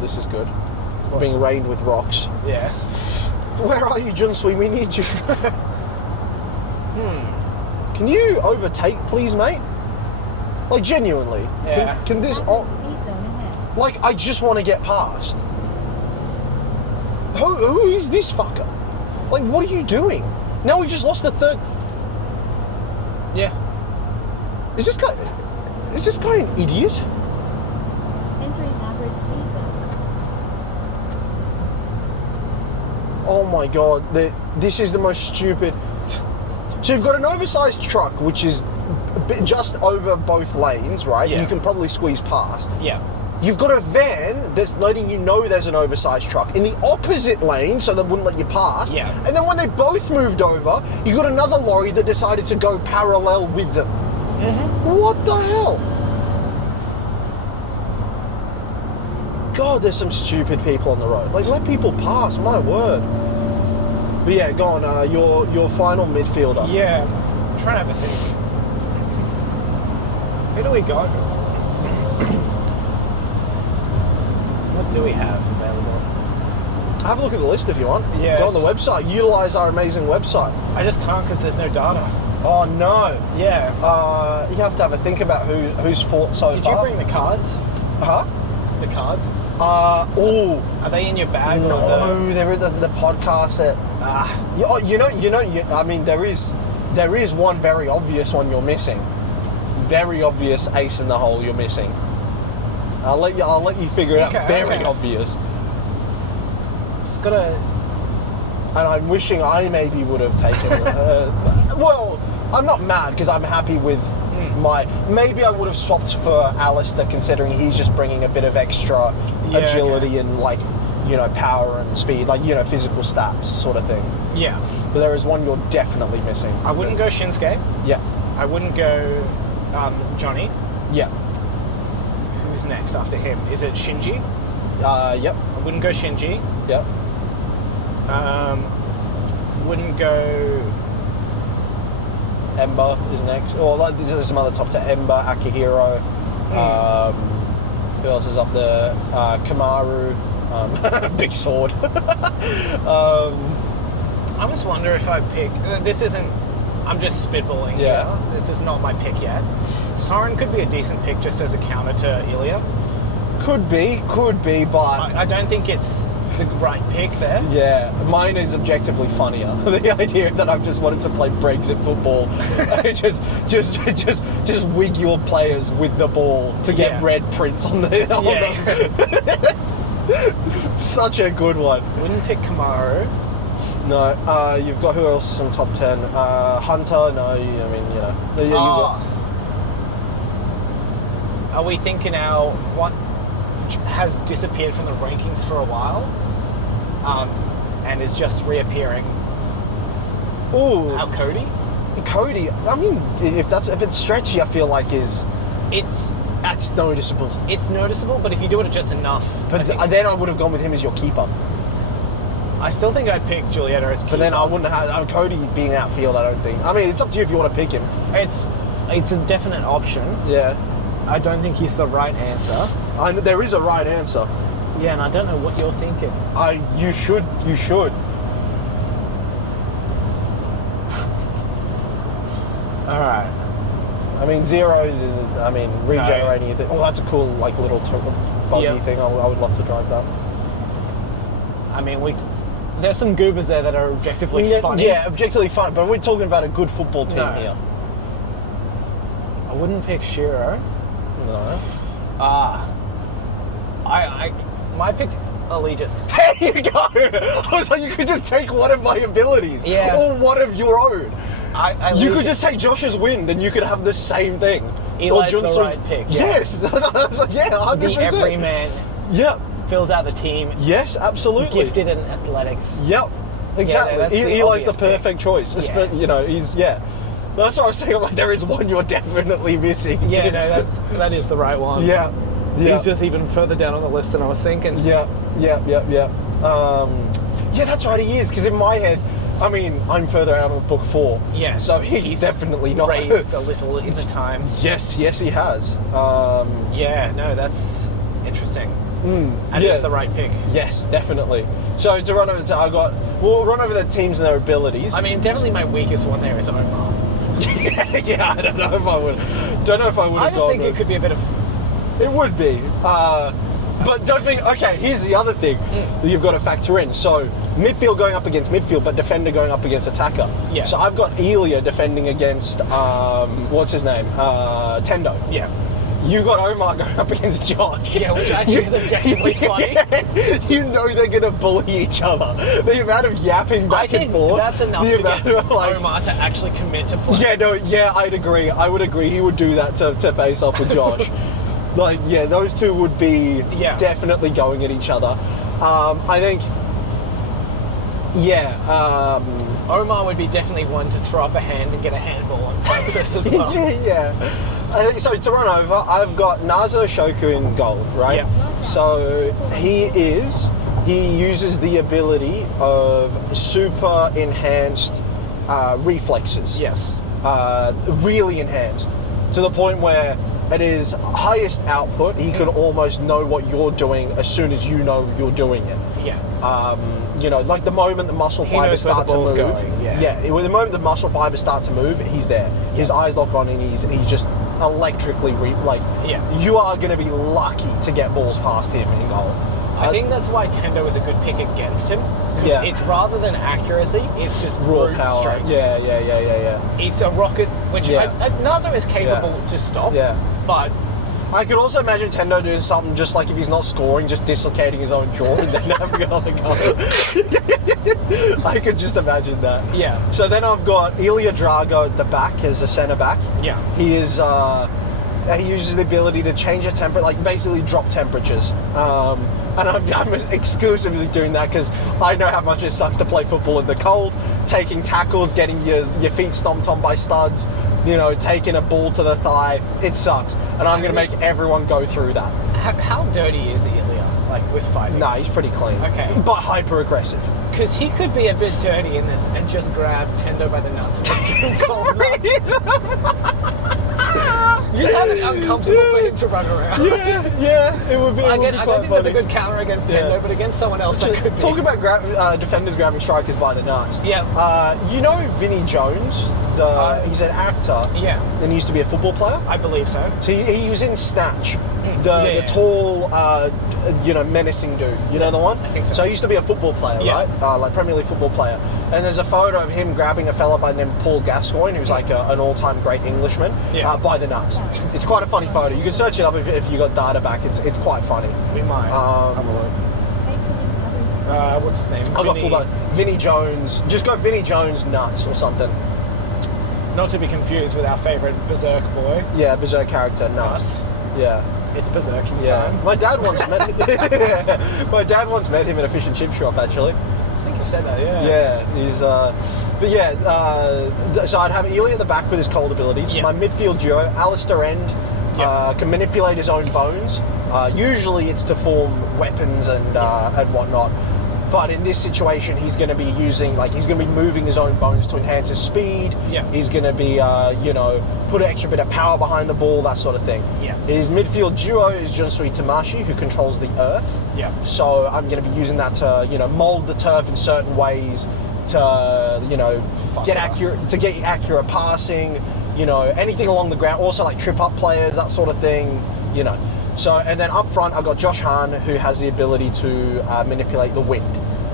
this is good. I'm being rained with rocks. Yeah. Where are you, Junsui? We need you. Can you overtake, please, mate? Like, genuinely. Yeah. Can this... like, I just want to get past. Who is this fucker? Like, what are you doing? Now we've just lost the third... Yeah. Is this guy an idiot? Entering average speed zone. Oh my god, this is the most stupid... So you've got an oversized truck, which is just over both lanes, right? Yeah. You can probably squeeze past. Yeah. You've got a van that's letting you know there's an oversized truck in the opposite lane, so they wouldn't let you pass. Yeah. And then when they both moved over, you got another lorry that decided to go parallel with them. What the hell? God, there's some stupid people on the road. Like, let people pass, my word. But yeah, go on, your final midfielder. Yeah, I'm trying to have a think. Who do we go? What do we have available? Have a look at the list if you want. Yeah. Go on the website. Utilise our amazing website. I just can't because there's no data. Oh no. Yeah. You have to have a think about who's fought so Did far. you bring the cards? Huh? The cards? Are they in your bag? No, they're in the podcast set. I mean, there is one very obvious one you're missing. Very obvious ace in the hole you're missing. I'll let you figure it out. Very obvious. Just gotta. And I'm wishing I maybe would have taken. Well, I'm not mad because I'm happy with my. Maybe I would have swapped for Alistair, considering he's just bringing a bit of extra agility and power and speed, physical stats sort of thing. Yeah. But there is one you're definitely missing. I wouldn't go Shinsuke. Yeah. I wouldn't go Johnny. Yeah. Who's next after him? Is it Shinji? Yep. I wouldn't go Shinji. Yep. Wouldn't go. Ember is next. Or there's some other top 10. Ember, Akihiro. Who else is up there? Kamaru. Big sword. I just wonder if I pick. This isn't. I'm just spitballing. Yeah. Here. This is not my pick yet. Soren could be a decent pick just as a counter to Ilya. Could be, but I don't think it's the right pick there. Yeah, mine is objectively funnier. The idea that I've just wanted to play Brexit football, just wig your players with the ball to get red prints on them. Such a good one. Wouldn't pick Kamaru. No, you've got who else is in top 10? Hunter. No, you. Are we thinking has disappeared from the rankings for a while, and is just reappearing. Ooh, Cody. Cody. I mean, if it's stretchy, I feel like that's noticeable. It's noticeable, but if you do it just enough, But then I would have gone with him as your keeper. I still think I'd pick Giulietta as keeper. But then I wouldn't have Cody being outfield. I don't think. I mean, it's up to you if you want to pick him. It's a definite option. Yeah. I don't think he's the right answer. There is a right answer. Yeah, and I don't know what you're thinking. You should. All right. I mean, zeros. Regenerating. No. Oh, that's a cool little buggy thing. I would love to drive that. I mean, there's some goobers there that are objectively funny. Yeah, objectively fun. But we're talking about a good football team here. I wouldn't pick Shiro. No. My pick's Allegis. There you go. I was like, you could just take one of my abilities. Yeah. Or one of your own. You could Legis. just take Josh's wind and you could have the same thing. Eli's Or the right pick. Yeah. Yes. I was like, yeah, 100%. The everyman. Yep. Fills out the team. Yes, absolutely. Gifted in athletics. Yep. Exactly. that's the Eli's the obvious pick. perfect choice. Yeah. You know, That's what I was saying. Like, there is one you're definitely missing. Yeah, no, that is the right one. Yeah. He's just even further down on the list than I was thinking. Yeah. Yeah, that's right, he is, because in my head, I mean, I'm further out of book 4. Yeah. So he's definitely not. Raised a little in the time. Yes, he has. Yeah, no, that's interesting. And yeah. it's the right pick. Yes, definitely. So to run over we'll run over the teams and their abilities. I mean, definitely my weakest one there is Omar. Yeah, I don't know if I would. I just think it could be a bit of. It would be. But don't think. Okay, here's the other thing that you've got to factor in. So midfield going up against midfield, but defender going up against attacker. Yeah. So I've got Elia defending against what's his name? Tendo. Yeah. You've got Omar going up against Josh. Yeah, which I think is objectively funny. You know they're going to bully each other. The amount of yapping back and forth. That's enough to get Omar to actually commit to play. I'd agree. I would agree. He would do that to face off with Josh. Those two would be definitely going at each other. I think, Omar would be definitely one to throw up a hand and get a handball on purpose as well. Yeah. I think, so to run over, I've got Nazo Shoku in goal, right? Yeah. So he uses the ability of super enhanced reflexes. Yes. Really enhanced. To the point where at his highest output, he can almost know what you're doing as soon as you know you're doing it. Yeah. Like the moment the muscle fibers start to move. The moment the muscle fibers start to move, he's there. Yeah. His eyes lock on and he's just electrically you are going to be lucky to get balls past him in goal. I think that's why Tendo is a good pick against him. Because it's rather than accuracy, it's just raw power. Strength. Yeah. It's a rocket, which Nazo is capable to stop. Yeah. But I could also imagine Tendo doing something just like if he's not scoring, just dislocating his own jaw and then having another go. I could just imagine that. Yeah. So then I've got Ilya Drago at the back as a centre back. Yeah. He is. He uses the ability to change a temperature, like basically drop temperatures. And I'm exclusively doing that because I know how much it sucks to play football in the cold, taking tackles, getting your feet stomped on by studs, taking a ball to the thigh. It sucks. And I'm going to make everyone go through that. How dirty is Ilya, with fighting? Nah, he's pretty clean. Okay. But hyper-aggressive. Because he could be a bit dirty in this and just grab Tendo by the nuts and just give him cold nuts. You just have it uncomfortable for him to run around. Yeah, it would be. I don't think that's a good counter against Tendo, but against someone else, that could be. Talking about defenders grabbing strikers by the nuts. Yeah. Vinnie Jones? He's an actor. Yeah. And he used to be a football player. I believe so. So he was in Snatch, the tall, menacing dude. You know the one? I think so. So he used to be a football player, right? Like Premier League football player. And there's a photo of him grabbing a fella by the name of Paul Gascoigne, who's like an all-time great Englishman, by the nuts. It's quite a funny photo. You can search it up if you got data back. It's quite funny. We might. Have a look. What's his name? I got full Vinnie Jones. Just go Vinnie Jones nuts or something. Not to be confused with our favourite Berserk boy. Yeah, Berserk character nuts. Yeah. It's berserking Yeah. time. My dad once met him at a fish and chip shop, actually. I think you've said that, yeah. Yeah, he's. So I'd have Ely at the back with his cold abilities. Yeah. My midfield duo, Alistair End, can manipulate his own bones. Usually it's to form weapons and whatnot. But in this situation, he's going to be moving his own bones to enhance his speed. Yeah. He's going to be, put an extra bit of power behind the ball, that sort of thing. Yeah. His midfield duo is Junsui Tamashi, who controls the earth. Yeah. So I'm going to be using that to, mold the turf in certain ways to, get accurate passing, anything along the ground. Also like trip up players, that sort of thing, So, and then up front, I've got Josh Hahn, who has the ability to manipulate the wind.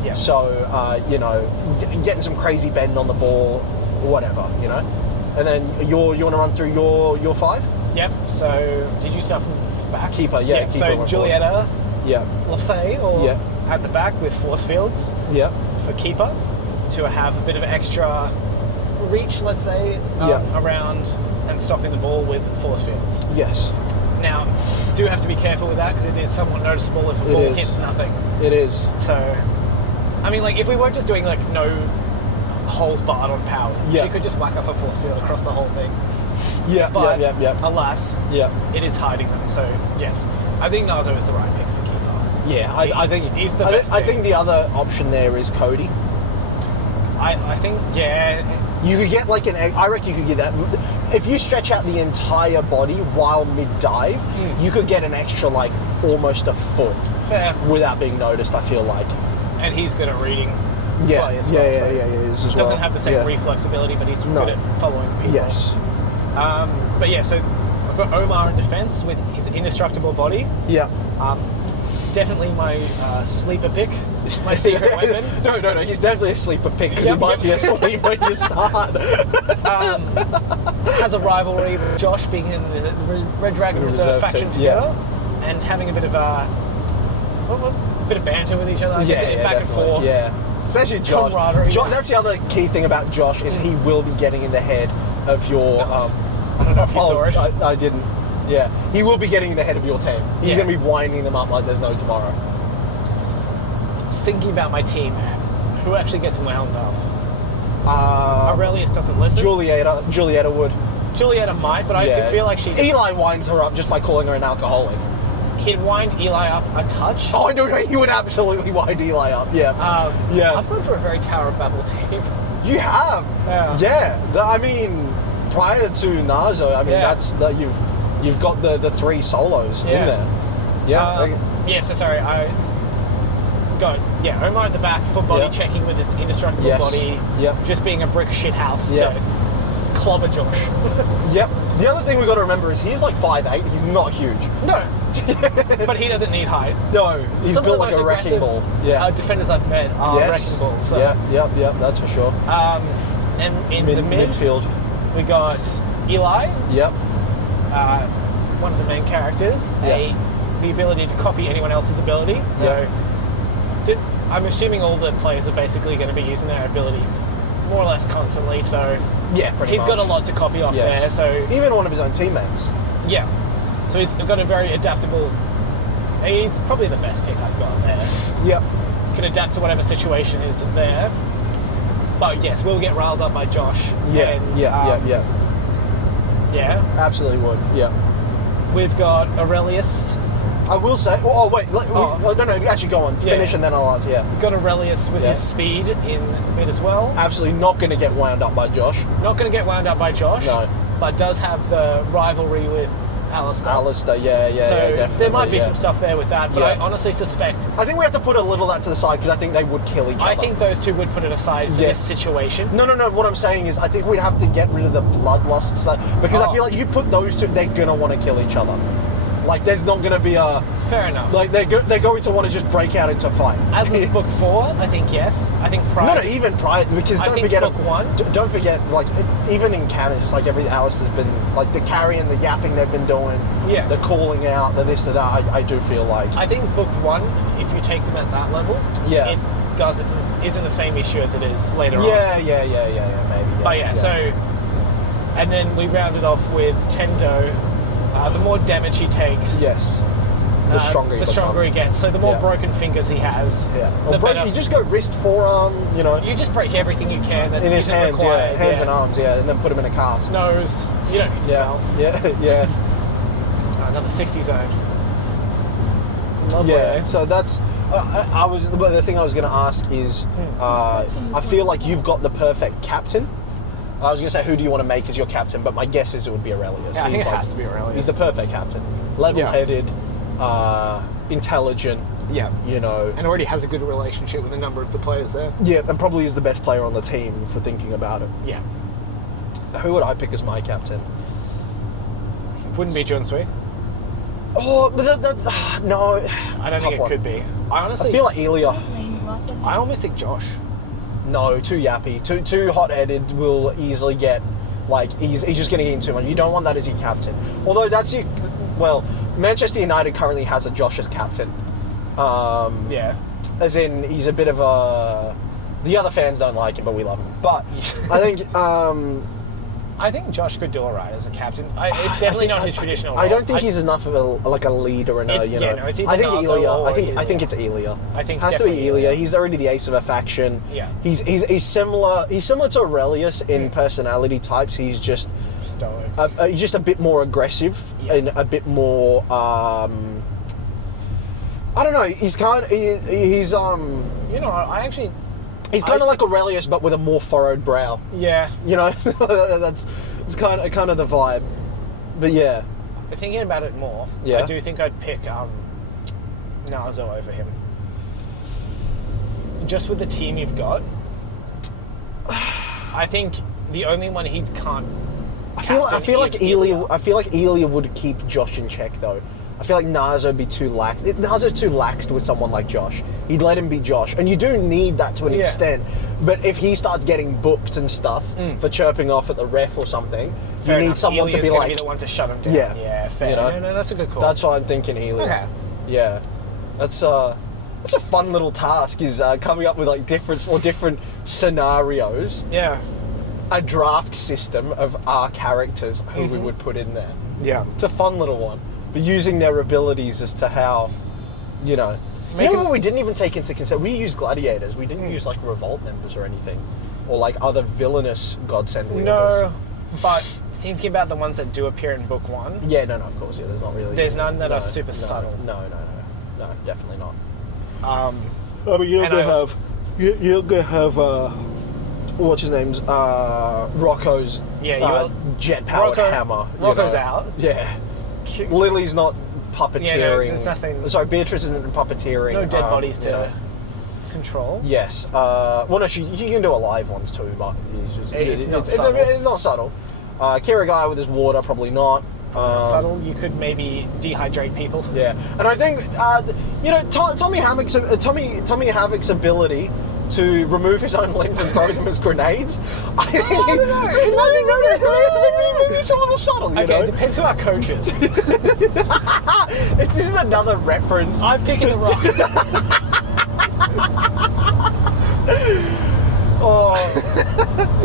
Yeah. So, getting some crazy bend on the ball, whatever, And then you want to run through your five? Yep. So, did you start from back? Keeper, yeah. Keeper So, Julieta, yeah. Lafay, at the back with force fields. Yeah. For keeper, to have a bit of extra reach, let's say, around and stopping the ball with force fields. Yes. Now, do have to be careful with that because it is somewhat noticeable if a ball hits nothing. It is. So, I mean, like, if we weren't just doing, like, no holes barred on powers, she could just whack off a force field across the whole thing. Yeah, but, yeah. alas, it is hiding them. So, yes, I think Nazo is the right pick for keeper. Yeah, I think he's the best I pick. think the other option there is Cody. I think, You could get like I reckon you could get that. If you stretch out the entire body while mid-dive, you could get an extra, like, almost a foot. Fair. Without being noticed, I feel like. And he's good at reading play as yeah, well. Yeah, so he is as well. Doesn't have the same reflex ability, but he's good at following people. Yes. But yeah, so I've got Omar in defence with his indestructible body. Yeah. Definitely my sleeper pick, my secret weapon. No, he's definitely a sleeper pick because he might be asleep when you start. Has a rivalry with Josh being in the Red Dragon Reserve faction together and having a bit of banter with each other. Back definitely. And forth. Yeah, especially Josh. That's the other key thing about Josh is he will be getting in the head of your. I don't know if you saw it. I didn't. Yeah, he will be getting in the head of your team. He's going to be winding them up like there's no tomorrow. Just thinking about my team, who actually gets wound up? Aurelius doesn't listen. Julieta would. Julieta might, but I feel like she... Eli winds her up just by calling her an alcoholic. He'd wind Eli up a touch. Oh, no, he would absolutely wind Eli up, yeah. I've gone for a very Tower of Babel team. You have? Yeah. I mean, prior to Nazo, you've got the three solos in there. Yeah. So sorry, I got Omar at the back for body checking with its indestructible body. Yep. Just being a brick shit house to clobber Josh. Yep. The other thing we got to remember is he's like 5'8". He's not huge. No. But he doesn't need height. No. He's Some built of the like a wrecking ball. Yeah. Defenders I've met are wrecking balls. So. Yep. That's for sure. And in the midfield, we got Eli. Yep. One of the main characters. The ability to copy anyone else's ability. So I'm assuming all the players are basically going to be using their abilities more or less constantly. So pretty much. Got a lot to copy off there. So even one of his own teammates. Yeah. So he's got a very adaptable. He's probably the best pick I've got there. Yep. Can adapt to whatever situation is there. But yes, we'll get riled up by Josh. Yeah. Yeah. Absolutely would. Yeah. We've got Aurelius. I will say. Oh wait. No. Actually, go on. Finish and then I'll answer. Yeah. We've got Aurelius with his speed in mid as well. Absolutely not going to get wound up by Josh. Not going to get wound up by Josh. No. But does have the rivalry with Alistair. Definitely. There might be some stuff there with that, but I honestly suspect... I think we have to put a little of that to the side because I think they would kill each other. I think those two would put it aside for this situation. No. What I'm saying is I think we'd have to get rid of the bloodlust side because I feel like you put those two, they're going to want to kill each other. Like, there's not going to be a... Fair enough. Like, they're going to want to just break out into a fight. As of book 4, I think yes. I think prior... No, even prior, because don't forget... book 1... Don't forget, like, even in canon, just like every Alistair's been... Like, the carrying, the yapping they've been doing, the calling out, the this, the that, I do feel like... I think book 1, if you take them at that level, it isn't the same issue as it is later on. Maybe. But so... And then we rounded off with Tendo The more damage he takes, Yes. The stronger he gets. So the more broken fingers he has, the better. You just go wrist, forearm, You just break everything you can that in his isn't hands, required. hands and arms, and then put him in a cast. Nose. You don't need to smell. Yeah. Another 60 zone. Lovely, Yeah. So that's. The thing I was going to ask is, I feel like you've got the perfect captain. I was going to say, who do you want to make as your captain? But my guess is it would be Aurelius. Yeah, I think it has to be Aurelius. He's the perfect captain. Level-headed, intelligent. Yeah. And already has a good relationship with a number of the players there. Yeah, and probably is the best player on the team for thinking about it. Yeah. Who would I pick as my captain? Wouldn't be John Sui. Oh, but that's no. I don't think it could be. I feel like Elia. I almost think Josh. No, too yappy, too hot-headed. Will easily get he's just going to get in too much. You don't want that as your captain. Although that's your. Well, Manchester United currently has a Josh as captain. Yeah. As in, he's a bit of a. The other fans don't like him, but we love him. But I think Josh could do alright as a captain. It's definitely not his traditional role. I don't think he's enough of a leader and it's either I think Nazo Elia. or I think it's Elia. I think has to be definitely Elia. He's already the ace of a faction. Yeah. He's similar. He's similar to Aurelius in personality types. He's just stoic. He's just a bit more aggressive and a bit more. I don't know. He's kind. He's I actually. He's kind of like Aurelius, but with a more furrowed brow. Yeah. That's kind of the vibe. But yeah. Thinking about it more, Yeah. I do think I'd pick Nazo over him. Just with the team you've got, I think the only one he can't. I feel like Elia would keep Josh in check though. I feel like Nazo would be too lax. Nazo's too laxed with someone like Josh. He'd let him be Josh. And you do need that to an extent. But if he starts getting booked and stuff for chirping off at the ref or something, Fair you enough. need someone Elia's to be gonna be the one to shut him down. Yeah, fair. No, that's a good call. That's why I'm thinking Elia. Okay. Yeah. That's a fun little task, is coming up with different scenarios. Yeah. A draft system of our characters who we would put in there. Yeah. It's a fun little one. But using their abilities as to how, what we didn't even take into consideration? We used gladiators. We didn't use revolt members or anything, or other villainous godsend wielders. No, but thinking about the ones that do appear in book one. Yeah, no, of course, yeah. There's not really. There's none that are super subtle. No, definitely not. But you're gonna have what's his name's Rocco's jet-powered hammer. Rocco's out. Yeah. Lily's not puppeteering. Yeah, no, there's nothing. Sorry, Beatrice isn't puppeteering. No dead bodies to control. Yes. Well, no, you can do alive ones too, but it's not subtle. It's not subtle. Kira Guy with his water, probably not. Subtle. You could maybe dehydrate people. Yeah, and I think Tommy Havoc's ability to remove his own limbs and throw them as grenades. I don't know. It's a little subtle. Okay, it depends who our coach is. This is another reference. I'm picking the rock.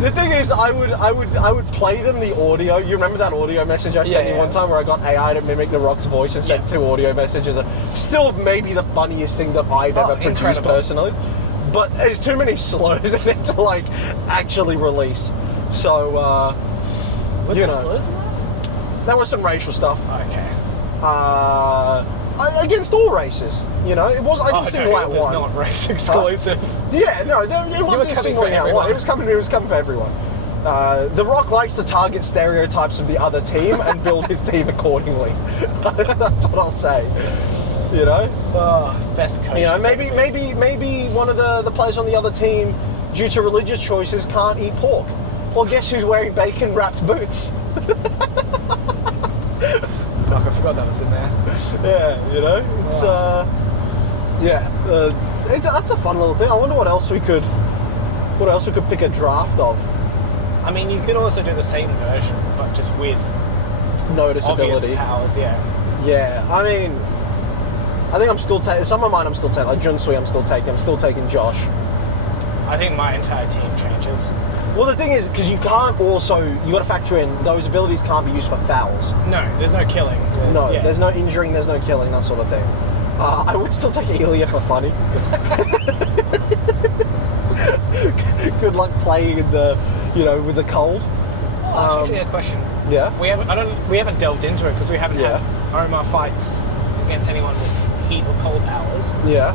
The thing is, I would play them the audio. You remember that audio message I sent you one time where I got AI to mimic The Rock's voice and sent 2 audio messages? Still, maybe the funniest thing that I've ever produced personally. But there's too many slurs in it to actually release. So, Were there slurs in that? There was some racial stuff. Okay. Against all races, it was. I didn't single out one. It's not race exclusive. Yeah, no, it wasn't singling out one. It was coming for everyone. The Rock likes to target stereotypes of the other team and build his team accordingly. That's what I'll say. Best coach. Maybe one of the players on the other team, due to religious choices, can't eat pork. Well, guess who's wearing bacon-wrapped boots? Fuck, I forgot that was in there. Yeah, it's that's a fun little thing. I wonder what else we could pick a draft of. I mean, you could also do the same version, but just with noticeability, obvious powers. Yeah. Yeah, I mean, I think I'm still taking some of mine. I'm still taking Junsui. I'm still taking Josh. I think my entire team changes. Well, the thing is, because you got to factor in those abilities can't be used for fouls. No, there's no killing. There's no injuring, there's no killing, that sort of thing. I would still take Elia for funny. Good luck playing in the, with the cold. Oh, that's actually a question. Yeah. We haven't delved into it because we haven't had Omar fights against anyone with heat or cold powers. Yeah.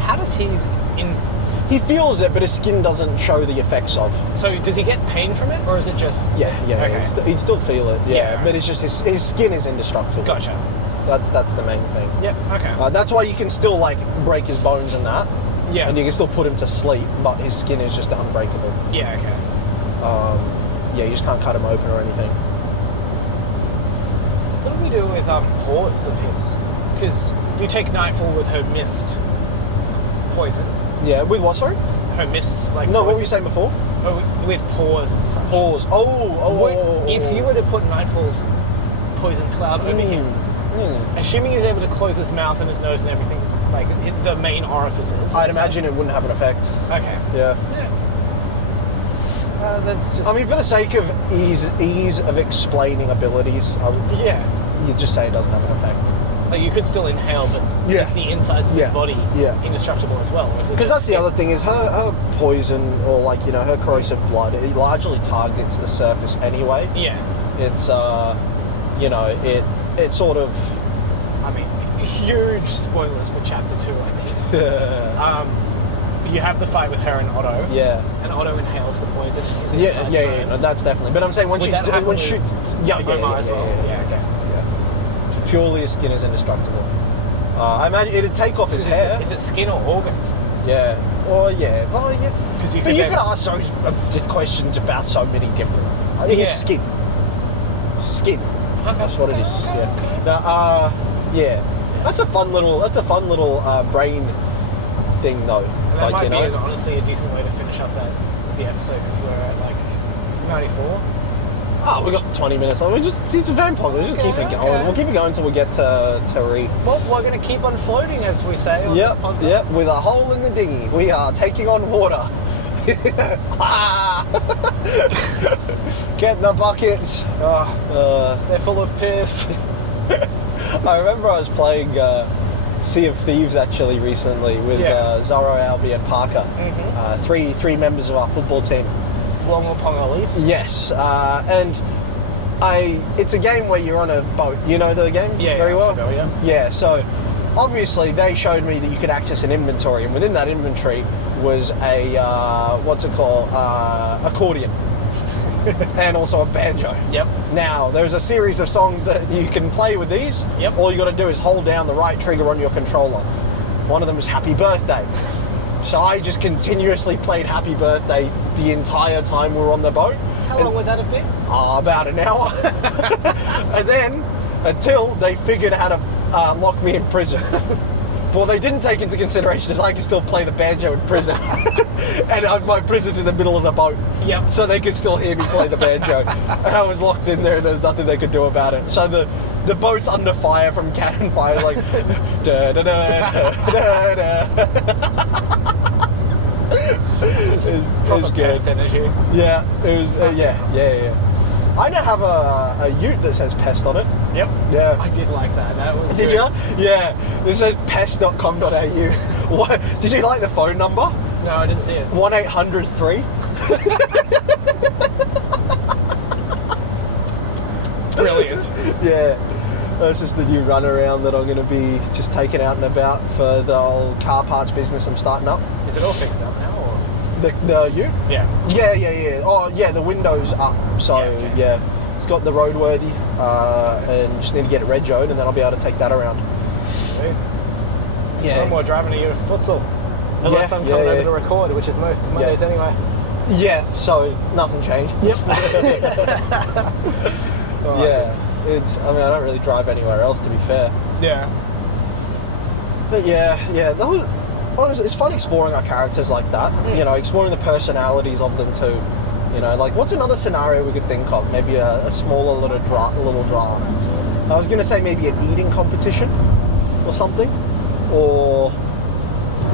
How does He feels it, but his skin doesn't show the effects of. So does he get pain from it, or is it just? Yeah. Okay. He'd still feel it. Yeah. But it's just his skin is indestructible. Gotcha. That's the main thing. Yep. Okay. That's why you can still break his bones and that. Yeah. And you can still put him to sleep, but his skin is just unbreakable. Yeah. Okay. You just can't cut him open or anything. What do we do with paws of his? Because you take Nightfall with her mist poison. Yeah, with what, sorry? Her mist, No, poison. what were you saying before? Oh, with paws and such. Paws. If you were to put Nightfall's poison cloud over him, assuming he was able to close his mouth and his nose and everything, the main orifices. I'd imagine it wouldn't have an effect. Okay. Yeah. That's just... I mean, for the sake of ease of explaining abilities, you just say it doesn't have an effect. You could still inhale, but is the insides of his body indestructible as well? Because that's the other thing is her poison or her corrosive blood, it largely targets the surface anyway. Yeah. It's it sort of... I mean, huge spoilers for Chapter 2, I think. You have the fight with her and Otto. Yeah. And Otto inhales the poison in his insides. Yeah, no, that's definitely. But I'm saying when Omar as well. Yeah, okay. Yeah. Purely his skin is indestructible. I imagine it'd take off his hair. Is it skin or organs? Yeah. Well, yeah. Well, yeah. Because you could ask those questions about so many different. I think it's skin. Skin. Okay. That's what it is. Yeah. Now, That's a fun little brain thing, though. And that might be honestly a decent way to finish up the episode because we're at 94. Oh, we got 20 minutes. It's a vampire. Let's just keep it going. Okay. We'll keep it going until we get to Re. Well, we're going to keep on floating, as we say on this podcast. Yep, with a hole in the dinghy. We are taking on water. Get in the buckets. They're full of piss. I remember I was playing Sea of Thieves actually recently with Zorro, Albie and Parker. Mm-hmm. Three members of our football team. Longopong Elites? Yes. And it's a game where you're on a boat. You know the game very well? Yeah, so obviously they showed me that you could access an inventory, and within that inventory was a, accordion. And also a banjo. Yep. Now, there's a series of songs that you can play with these. Yep. All you got to do is hold down the right trigger on your controller. One of them was Happy Birthday. So I just continuously played Happy Birthday the entire time we were on the boat. How long would that have been? About an hour. And then, until they figured how to lock me in prison. Well, they didn't take into consideration is I can still play the banjo in prison. And my prison's in the middle of the boat. Yep. So they could still hear me play the banjo. And I was locked in there and there was nothing they could do about it. So the boat's under fire from cannon fire, da da da da da. It was pest energy. Yeah, it was, yeah. I now have a ute that says pest on it. Yep. Yeah. I did like that. That was Did you? Yeah. It says pest.com.au. What? Did you like the phone number? No, I didn't see it. 1-800-3. Brilliant. Yeah. That's just the new runaround that I'm going to be just taking out and about for the old car parts business I'm starting up. Is it all fixed up now? Or? The ute? Yeah. Yeah. Oh, yeah, the window's up. So, it's got the roadworthy Nice. and just need to get it regoed and then I'll be able to take that around. Sweet. Yeah. No more driving to your futsal. Unless I'm coming over to record, which is most Mondays anyway. Yeah, so nothing changed. Yep. I don't really drive anywhere else, to be fair. Yeah. But it's fun exploring our characters like that. You know, exploring the personalities of them too. You know, what's another scenario we could think of? Maybe a smaller little drama. I was going to say maybe an eating competition or something. Or,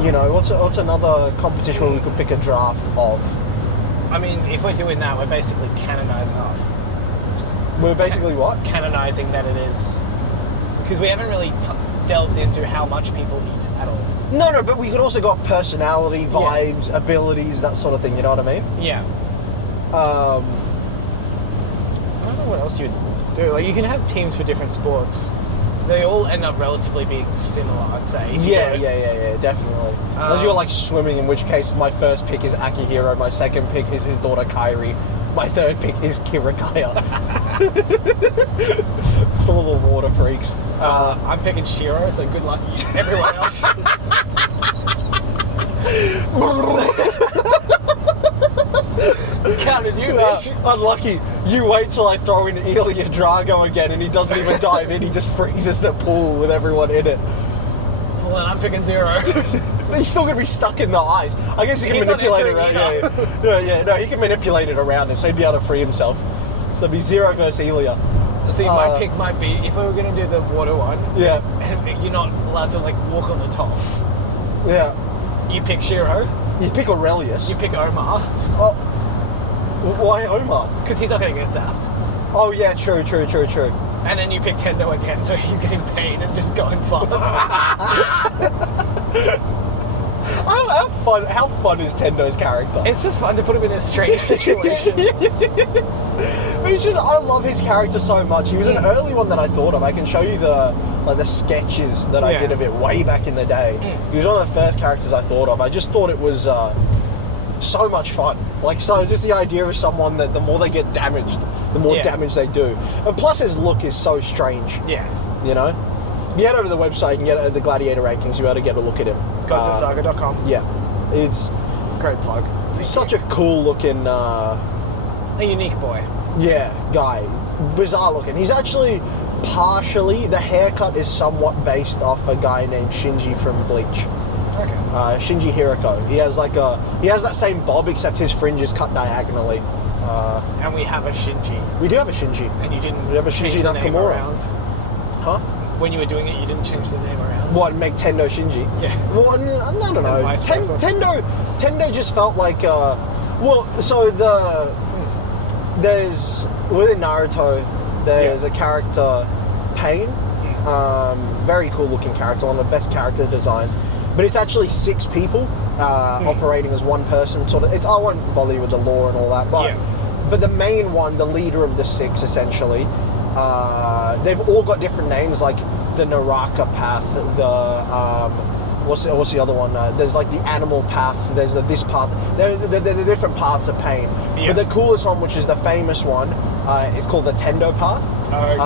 you know, what's another competition where we could pick a draft of? I mean, if we're doing that, we're basically canonizing off. We're basically what? Canonizing that it is. Because we haven't really delved into how much people eat at all. No, but we could also go off personality, vibes, abilities, that sort of thing, you know what I mean? Yeah. I don't know what else you'd do. Like, you can have teams for different sports. They all end up relatively being similar, I'd say. Yeah, definitely. Unless you're like swimming, in which case my first pick is Akihiro, my second pick is his daughter Kairi, my third pick is Kiragaya. Still the water freaks. I'm picking Shiro, so good luck everyone else. Counted you, bitch. Unlucky. You wait till I throw in Ilya Drago again and he doesn't even dive in, he just freezes the pool with everyone in it. Well, then I'm picking Zero. He's still going to be stuck in the ice. I guess he can manipulate it around. No, he can manipulate it around him, so he'd be able to free himself. So it'd be Zero versus Ilya. See, my pick might be, if we were going to do the water one, and you're not allowed to like walk on the top. Yeah. You pick Shiro. You pick Aurelius. You pick Omar. Oh, why Omar? Because he's not going to get zapped. Oh yeah, true. And then you pick Tendo again, so he's getting paid and just going fast. How fun is Tendo's character? It's just fun to put him in a strange situation. But I love his character so much. He was an early one that I thought of. I can show you the sketches that I did of it way back in the day. He was one of the first characters I thought of. I just thought it was so much fun. So just the idea of someone that the more they get damaged, the more damage they do. And plus his look is so strange. Yeah. You know? If you head over to the website, you can get the Gladiator rankings, you'll be able to get a look at him. GodsandSaga.com. Yeah. It's great plug. He's such a cool looking... a unique boy. Yeah, guy. Bizarre looking. He's actually partially... The haircut is somewhat based off a guy named Shinji from Bleach. Okay. Shinji Hiroko. He has that same bob, except his fringe is cut diagonally. And we have a Shinji. We do have a Shinji. And you didn't we have a Shinji change the name Nakamura. around? Huh? When you were doing it, you didn't change the name around? What, make Tendo Shinji? Yeah. Well, I don't know. Tendo just felt like... There's... Within Naruto, there's a character, Pain. Very cool looking character, one of the best character designs. But it's actually 6 people operating as one person. I won't bother you with the lore and all that, but the main one, the leader of the 6, essentially, they've all got different names, like the Naraka path, what's the other one? There's like the animal path, there's this path. They're different paths of pain. Yeah. But the coolest one, which is the famous one, is called the Tendo path. Okay.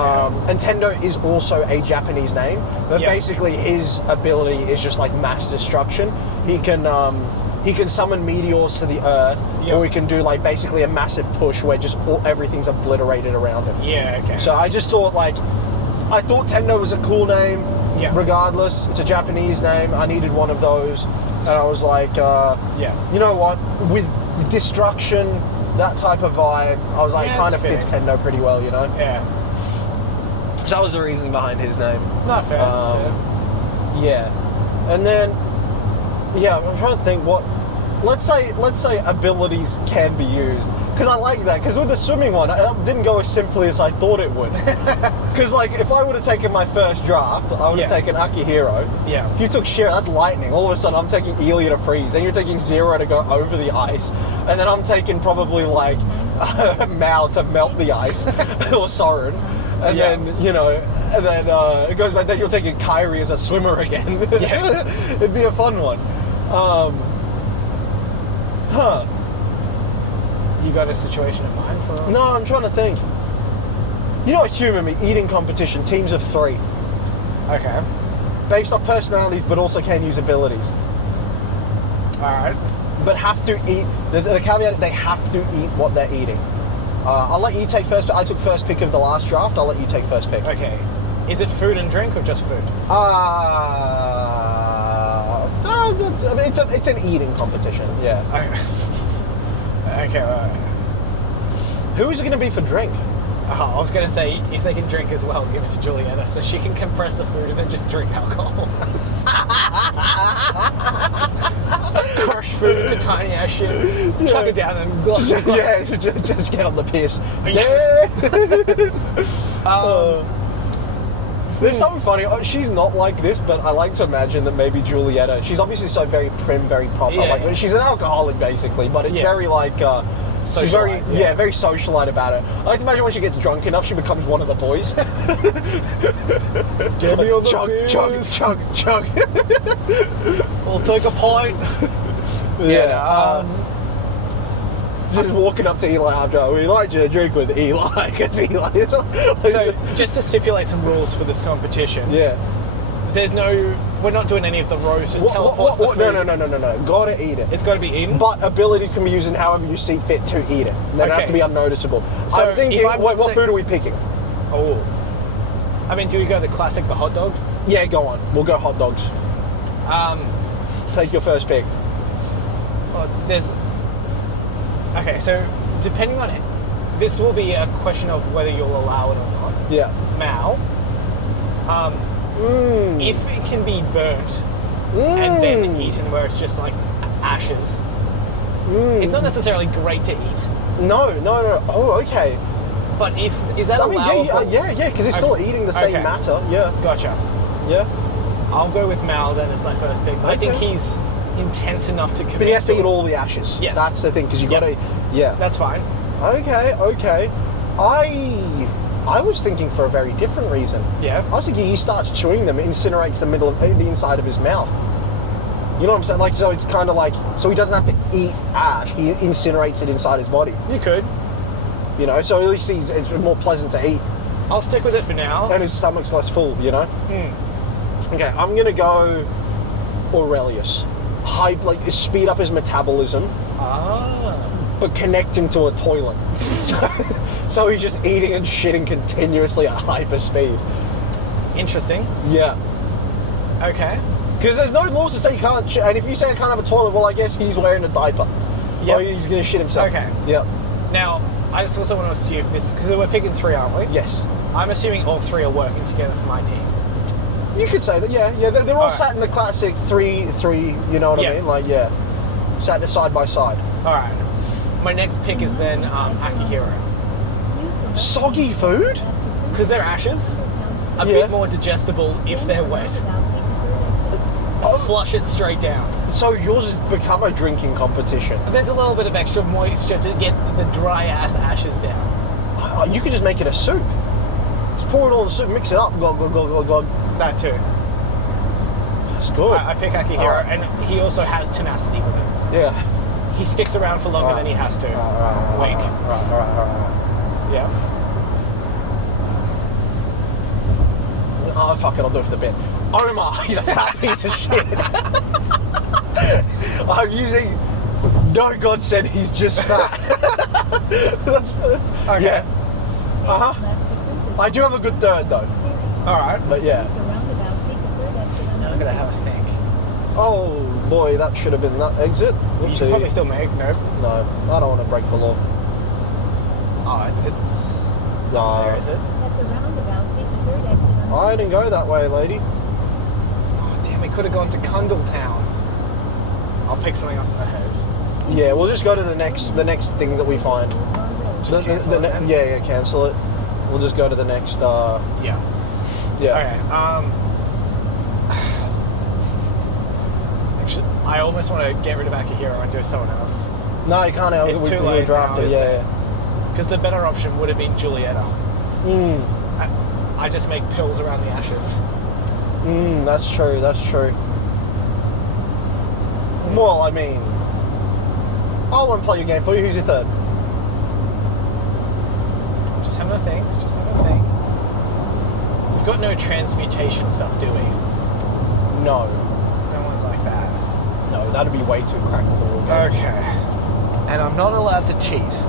And Tendo is also a Japanese name, but basically his ability is just like mass destruction. He can summon meteors to the earth, or he can do like basically a massive push where just everything's obliterated around him. Yeah, okay. So I just thought Tendo was a cool name. Yeah. Regardless, it's a Japanese name. I needed one of those, and I was like, you know what? With destruction, that type of vibe, I was like, kind of fits Tendo pretty well, you know? Yeah. So that was the reason behind his name. Not fair. Yeah. And then, I'm trying to think what... Let's say abilities can be used. Because I like that. Because with the swimming one, it didn't go as simply as I thought it would. Because, if I would have taken my first draft, I would have taken Akihiro. Yeah. If you took Shiro, that's lightning. All of a sudden, I'm taking Ilya to freeze. Then you're taking Zero to go over the ice. And then I'm taking probably, Mao to melt the ice. Or Soren. And then, it goes back. Then you're taking Kairi as a swimmer again. It'd be a fun one. You got a situation in mind for... No, I'm trying to think. You know what humour me? Eating competition, teams of 3. Okay. Based off personalities, but also can use abilities. Alright. But have to eat... The caveat, they have to eat what they're eating. I'll let you take first... I took first pick of the last draft. I'll let you take first pick. Okay. Is it food and drink or just food? It's an eating competition, yeah. Okay, alright. Who is it going to be for drink? I was going to say, if they can drink as well, give it to Julietta so she can compress the food and then just drink alcohol. crush food into tiny ass shit, chuck it down and just get on the piss. There's something funny. She's not like this, but I like to imagine that maybe Julieta. She's obviously so very prim, very proper. Like she's an alcoholic basically, but it's very like. She's very, very socialite about it. I like to imagine when she gets drunk enough, she becomes one of the boys. Get me on the chug. We'll take a pint. Just walking up to Eli after, we like to drink with Eli. So, just to stipulate some rules for this competition. Yeah. We're not doing any of the rows, just teleports the food. No. Gotta eat it. It's gotta be eaten? But abilities can be used in however you see fit to eat it. They don't have to be unnoticeable. So I'm thinking, what food are we picking? Oh. I mean, do we go the classic, the hot dog? Yeah, go on. We'll go hot dogs. Take your first pick. Okay, so depending on it, this will be a question of whether you'll allow it or not. Yeah. Mal. If it can be burnt and then eaten where it's just like ashes, it's not necessarily great to eat. No. Oh, okay. But is that allowable? Yeah, because it's still eating the same matter. Yeah. Gotcha. Yeah. I'll go with Mal then as my first pick. I think he's intense enough to commit. But he has to eat all the ashes. Yes. That's the thing, because you gotta... Yeah. That's fine. Okay. I was thinking for a very different reason. Yeah. I was thinking he starts chewing them, it incinerates the inside of his mouth. You know what I'm saying? Like, so it's kind of like, so he doesn't have to eat ash, he incinerates it inside his body. You could. You know, so at least it's more pleasant to eat. I'll stick with it for now. And his stomach's less full, you know? Okay, I'm going to go Aurelius. Speed up his metabolism. But connect him to a toilet. So he's just eating and shitting continuously at hyper speed. Interesting. Yeah. Okay. Because there's no laws to say you can't and if you say I can't have a toilet, well, I guess he's wearing a diaper. Yeah. Or he's going to shit himself. Okay. Yeah. Now, I just also want to assume this, because we're picking 3, aren't we? Yes. I'm assuming all 3 are working together for my team. You could say that, yeah. They're all sat in the classic 3-3, you know what I mean? Like, yeah. Sat side by side. Alright. My next pick is then Akihiro. Soggy food? Because they're ashes. A bit more digestible if they're wet. Flush it straight down. So yours has become a drinking competition. There's a little bit of extra moisture to get the dry ass ashes down. You could just make it a soup. Just pour it all in the soup, mix it up, glug. That too. That's good. I pick Akihiro, and he also has tenacity with it. Yeah. He sticks around for longer than he has to. Wink. Right. Yeah. Oh, fuck it, I'll do it for the bit. Omar, you fat piece of shit. I'm using... No, God said he's just fat. That's... Okay. Yeah. I do have a good third, though. Alright. But yeah. Now I'm going to have a think. Oh, boy, that should have been that exit. You should probably still make, no? No, I don't want to break the law. Oh, it's... No. There, is it? I didn't go that way, lady. Oh, damn, we could have gone to Kundal Town. I'll pick something up ahead. Yeah, we'll just go to the next thing that we find. Just cancel it then? Yeah, cancel it. We'll just go to the next, Yeah. Okay, actually, I almost want to get rid of Akihiro and do someone else. No, you can't. It's too late now, it. Yeah. Because the better option would have been Julieta. I just make pills around the ashes. That's true. Well, I mean, I won't play your game for you. Who's your third? Just having a think. We've got no transmutation stuff, do we? No. No one's like that. No, that'd be way too cracked for a game. Okay. And I'm not allowed to cheat.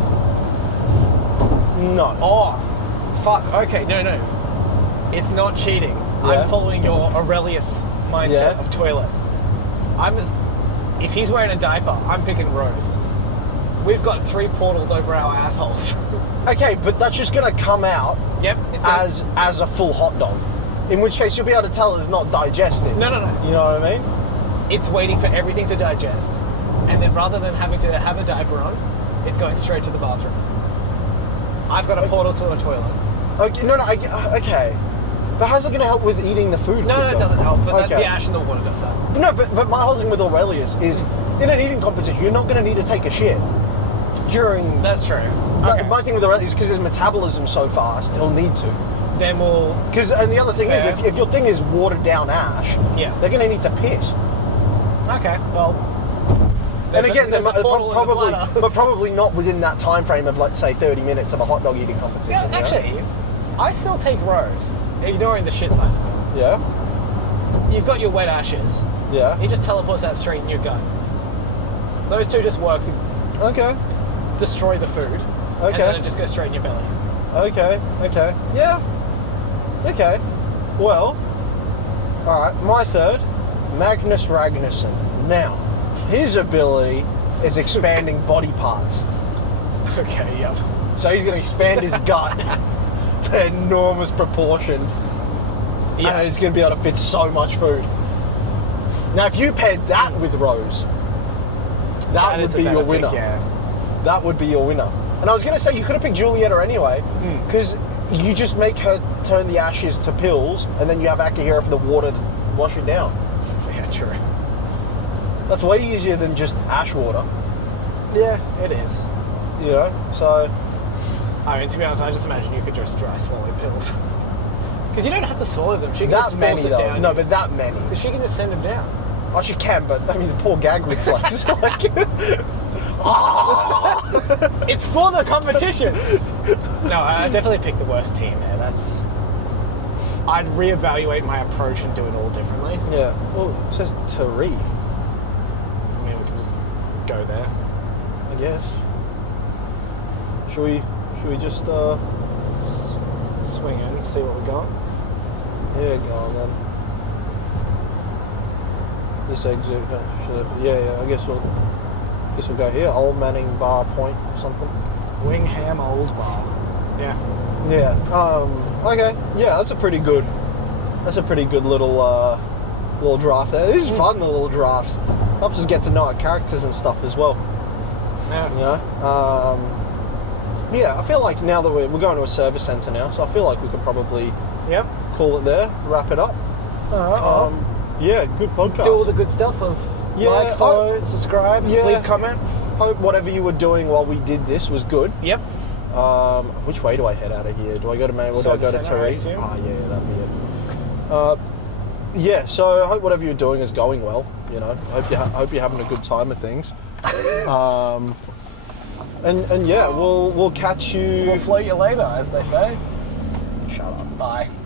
No. Oh, fuck. Okay, no. It's not cheating. Yeah. I'm following your Aurelius mindset of toilet. If he's wearing a diaper, I'm picking Rose. We've got 3 portals over our assholes. Okay, but that's just going to come out as a full hot dog. In which case, you'll be able to tell it's not digesting. No. You know what I mean? It's waiting for everything to digest. and then rather than having to have a diaper on, it's going straight to the bathroom. I've got a portal to a toilet. Okay, okay. But how's it going to help with eating the food? No, it doesn't help. But Okay. the ash in the water does that. No, but my whole thing with Aurelius is, in an eating competition, you're not going to need to take a shit during... That's true. Like, Okay. my thing with Aurelius is because his metabolism's so fast, he'll need to. They're more... And the other thing Fair. is, if your thing is watered down ash, Yeah. they're going to need to piss. Okay, well... And again, there's a portal in the probably, bladder. but probably not within that time frame of, let's say, 30 minutes of a hot dog eating competition. Yeah, you know? actually, I still take rows, ignoring the shit side. Yeah. You've got your wet ashes. Yeah. He just teleports that straight in your gut. Those two just work to Okay. destroy the food. And Okay. then it just goes straight in your belly. Okay. Yeah. Okay. Well, alright, my third, Magnus Ragnarsson. Now, his ability is expanding body parts. Okay, yep. So he's going to expand his gut to enormous proportions. Yeah. And he's going to be able to fit so much food. Now, if you paired that with Rose, that would is a be better your winner. pick, yeah. That would be your winner. And I was going to say, you could have picked Julieta anyway, because you just make her turn the ashes to pills, and then you have Akihira for the water to wash it down. Yeah, true. That's way easier than just ash water, Yeah, it is. you know? So, I mean, to be honest, I just imagine you could just dry swallow pills. Because you don't have to swallow them. She can that just many force it though. down. No, but that many. Because she can just send them down. Oh, she can, but I mean, the poor gag reflex. Like, It's for the competition. No, I definitely picked the worst team there. I'd reevaluate my approach and do it all differently. yeah. Well, it says Tari, I mean, we can just go there. I guess. Should we just, Swing in, see what we got. yeah, go on then. This exit, I guess we'll go here. Old Manning Bar Point or something. Wingham Old Bar. Yeah. Yeah. Okay. Yeah, that's a pretty good little draft there. This is fun, the little drafts. Helps us get to know our characters and stuff as well. Yeah. You know. Yeah, I feel like now that we're going to a service centre now, so I feel like we could probably Yep. call it there, wrap it up. Yeah, good podcast. Do all the good stuff of like, follow, subscribe, leave comment. Hope whatever you were doing while we did this was good. Yep. Which way do I head out of here? Do I go to Manuel or do I go to Service centre, I Terry? assume. Yeah, that'd be it. Yeah, so I hope whatever you're doing is going well. You know, hope you're having a good time with things. And yeah, we'll catch you. We'll float you later, as they say. Shut up. Bye.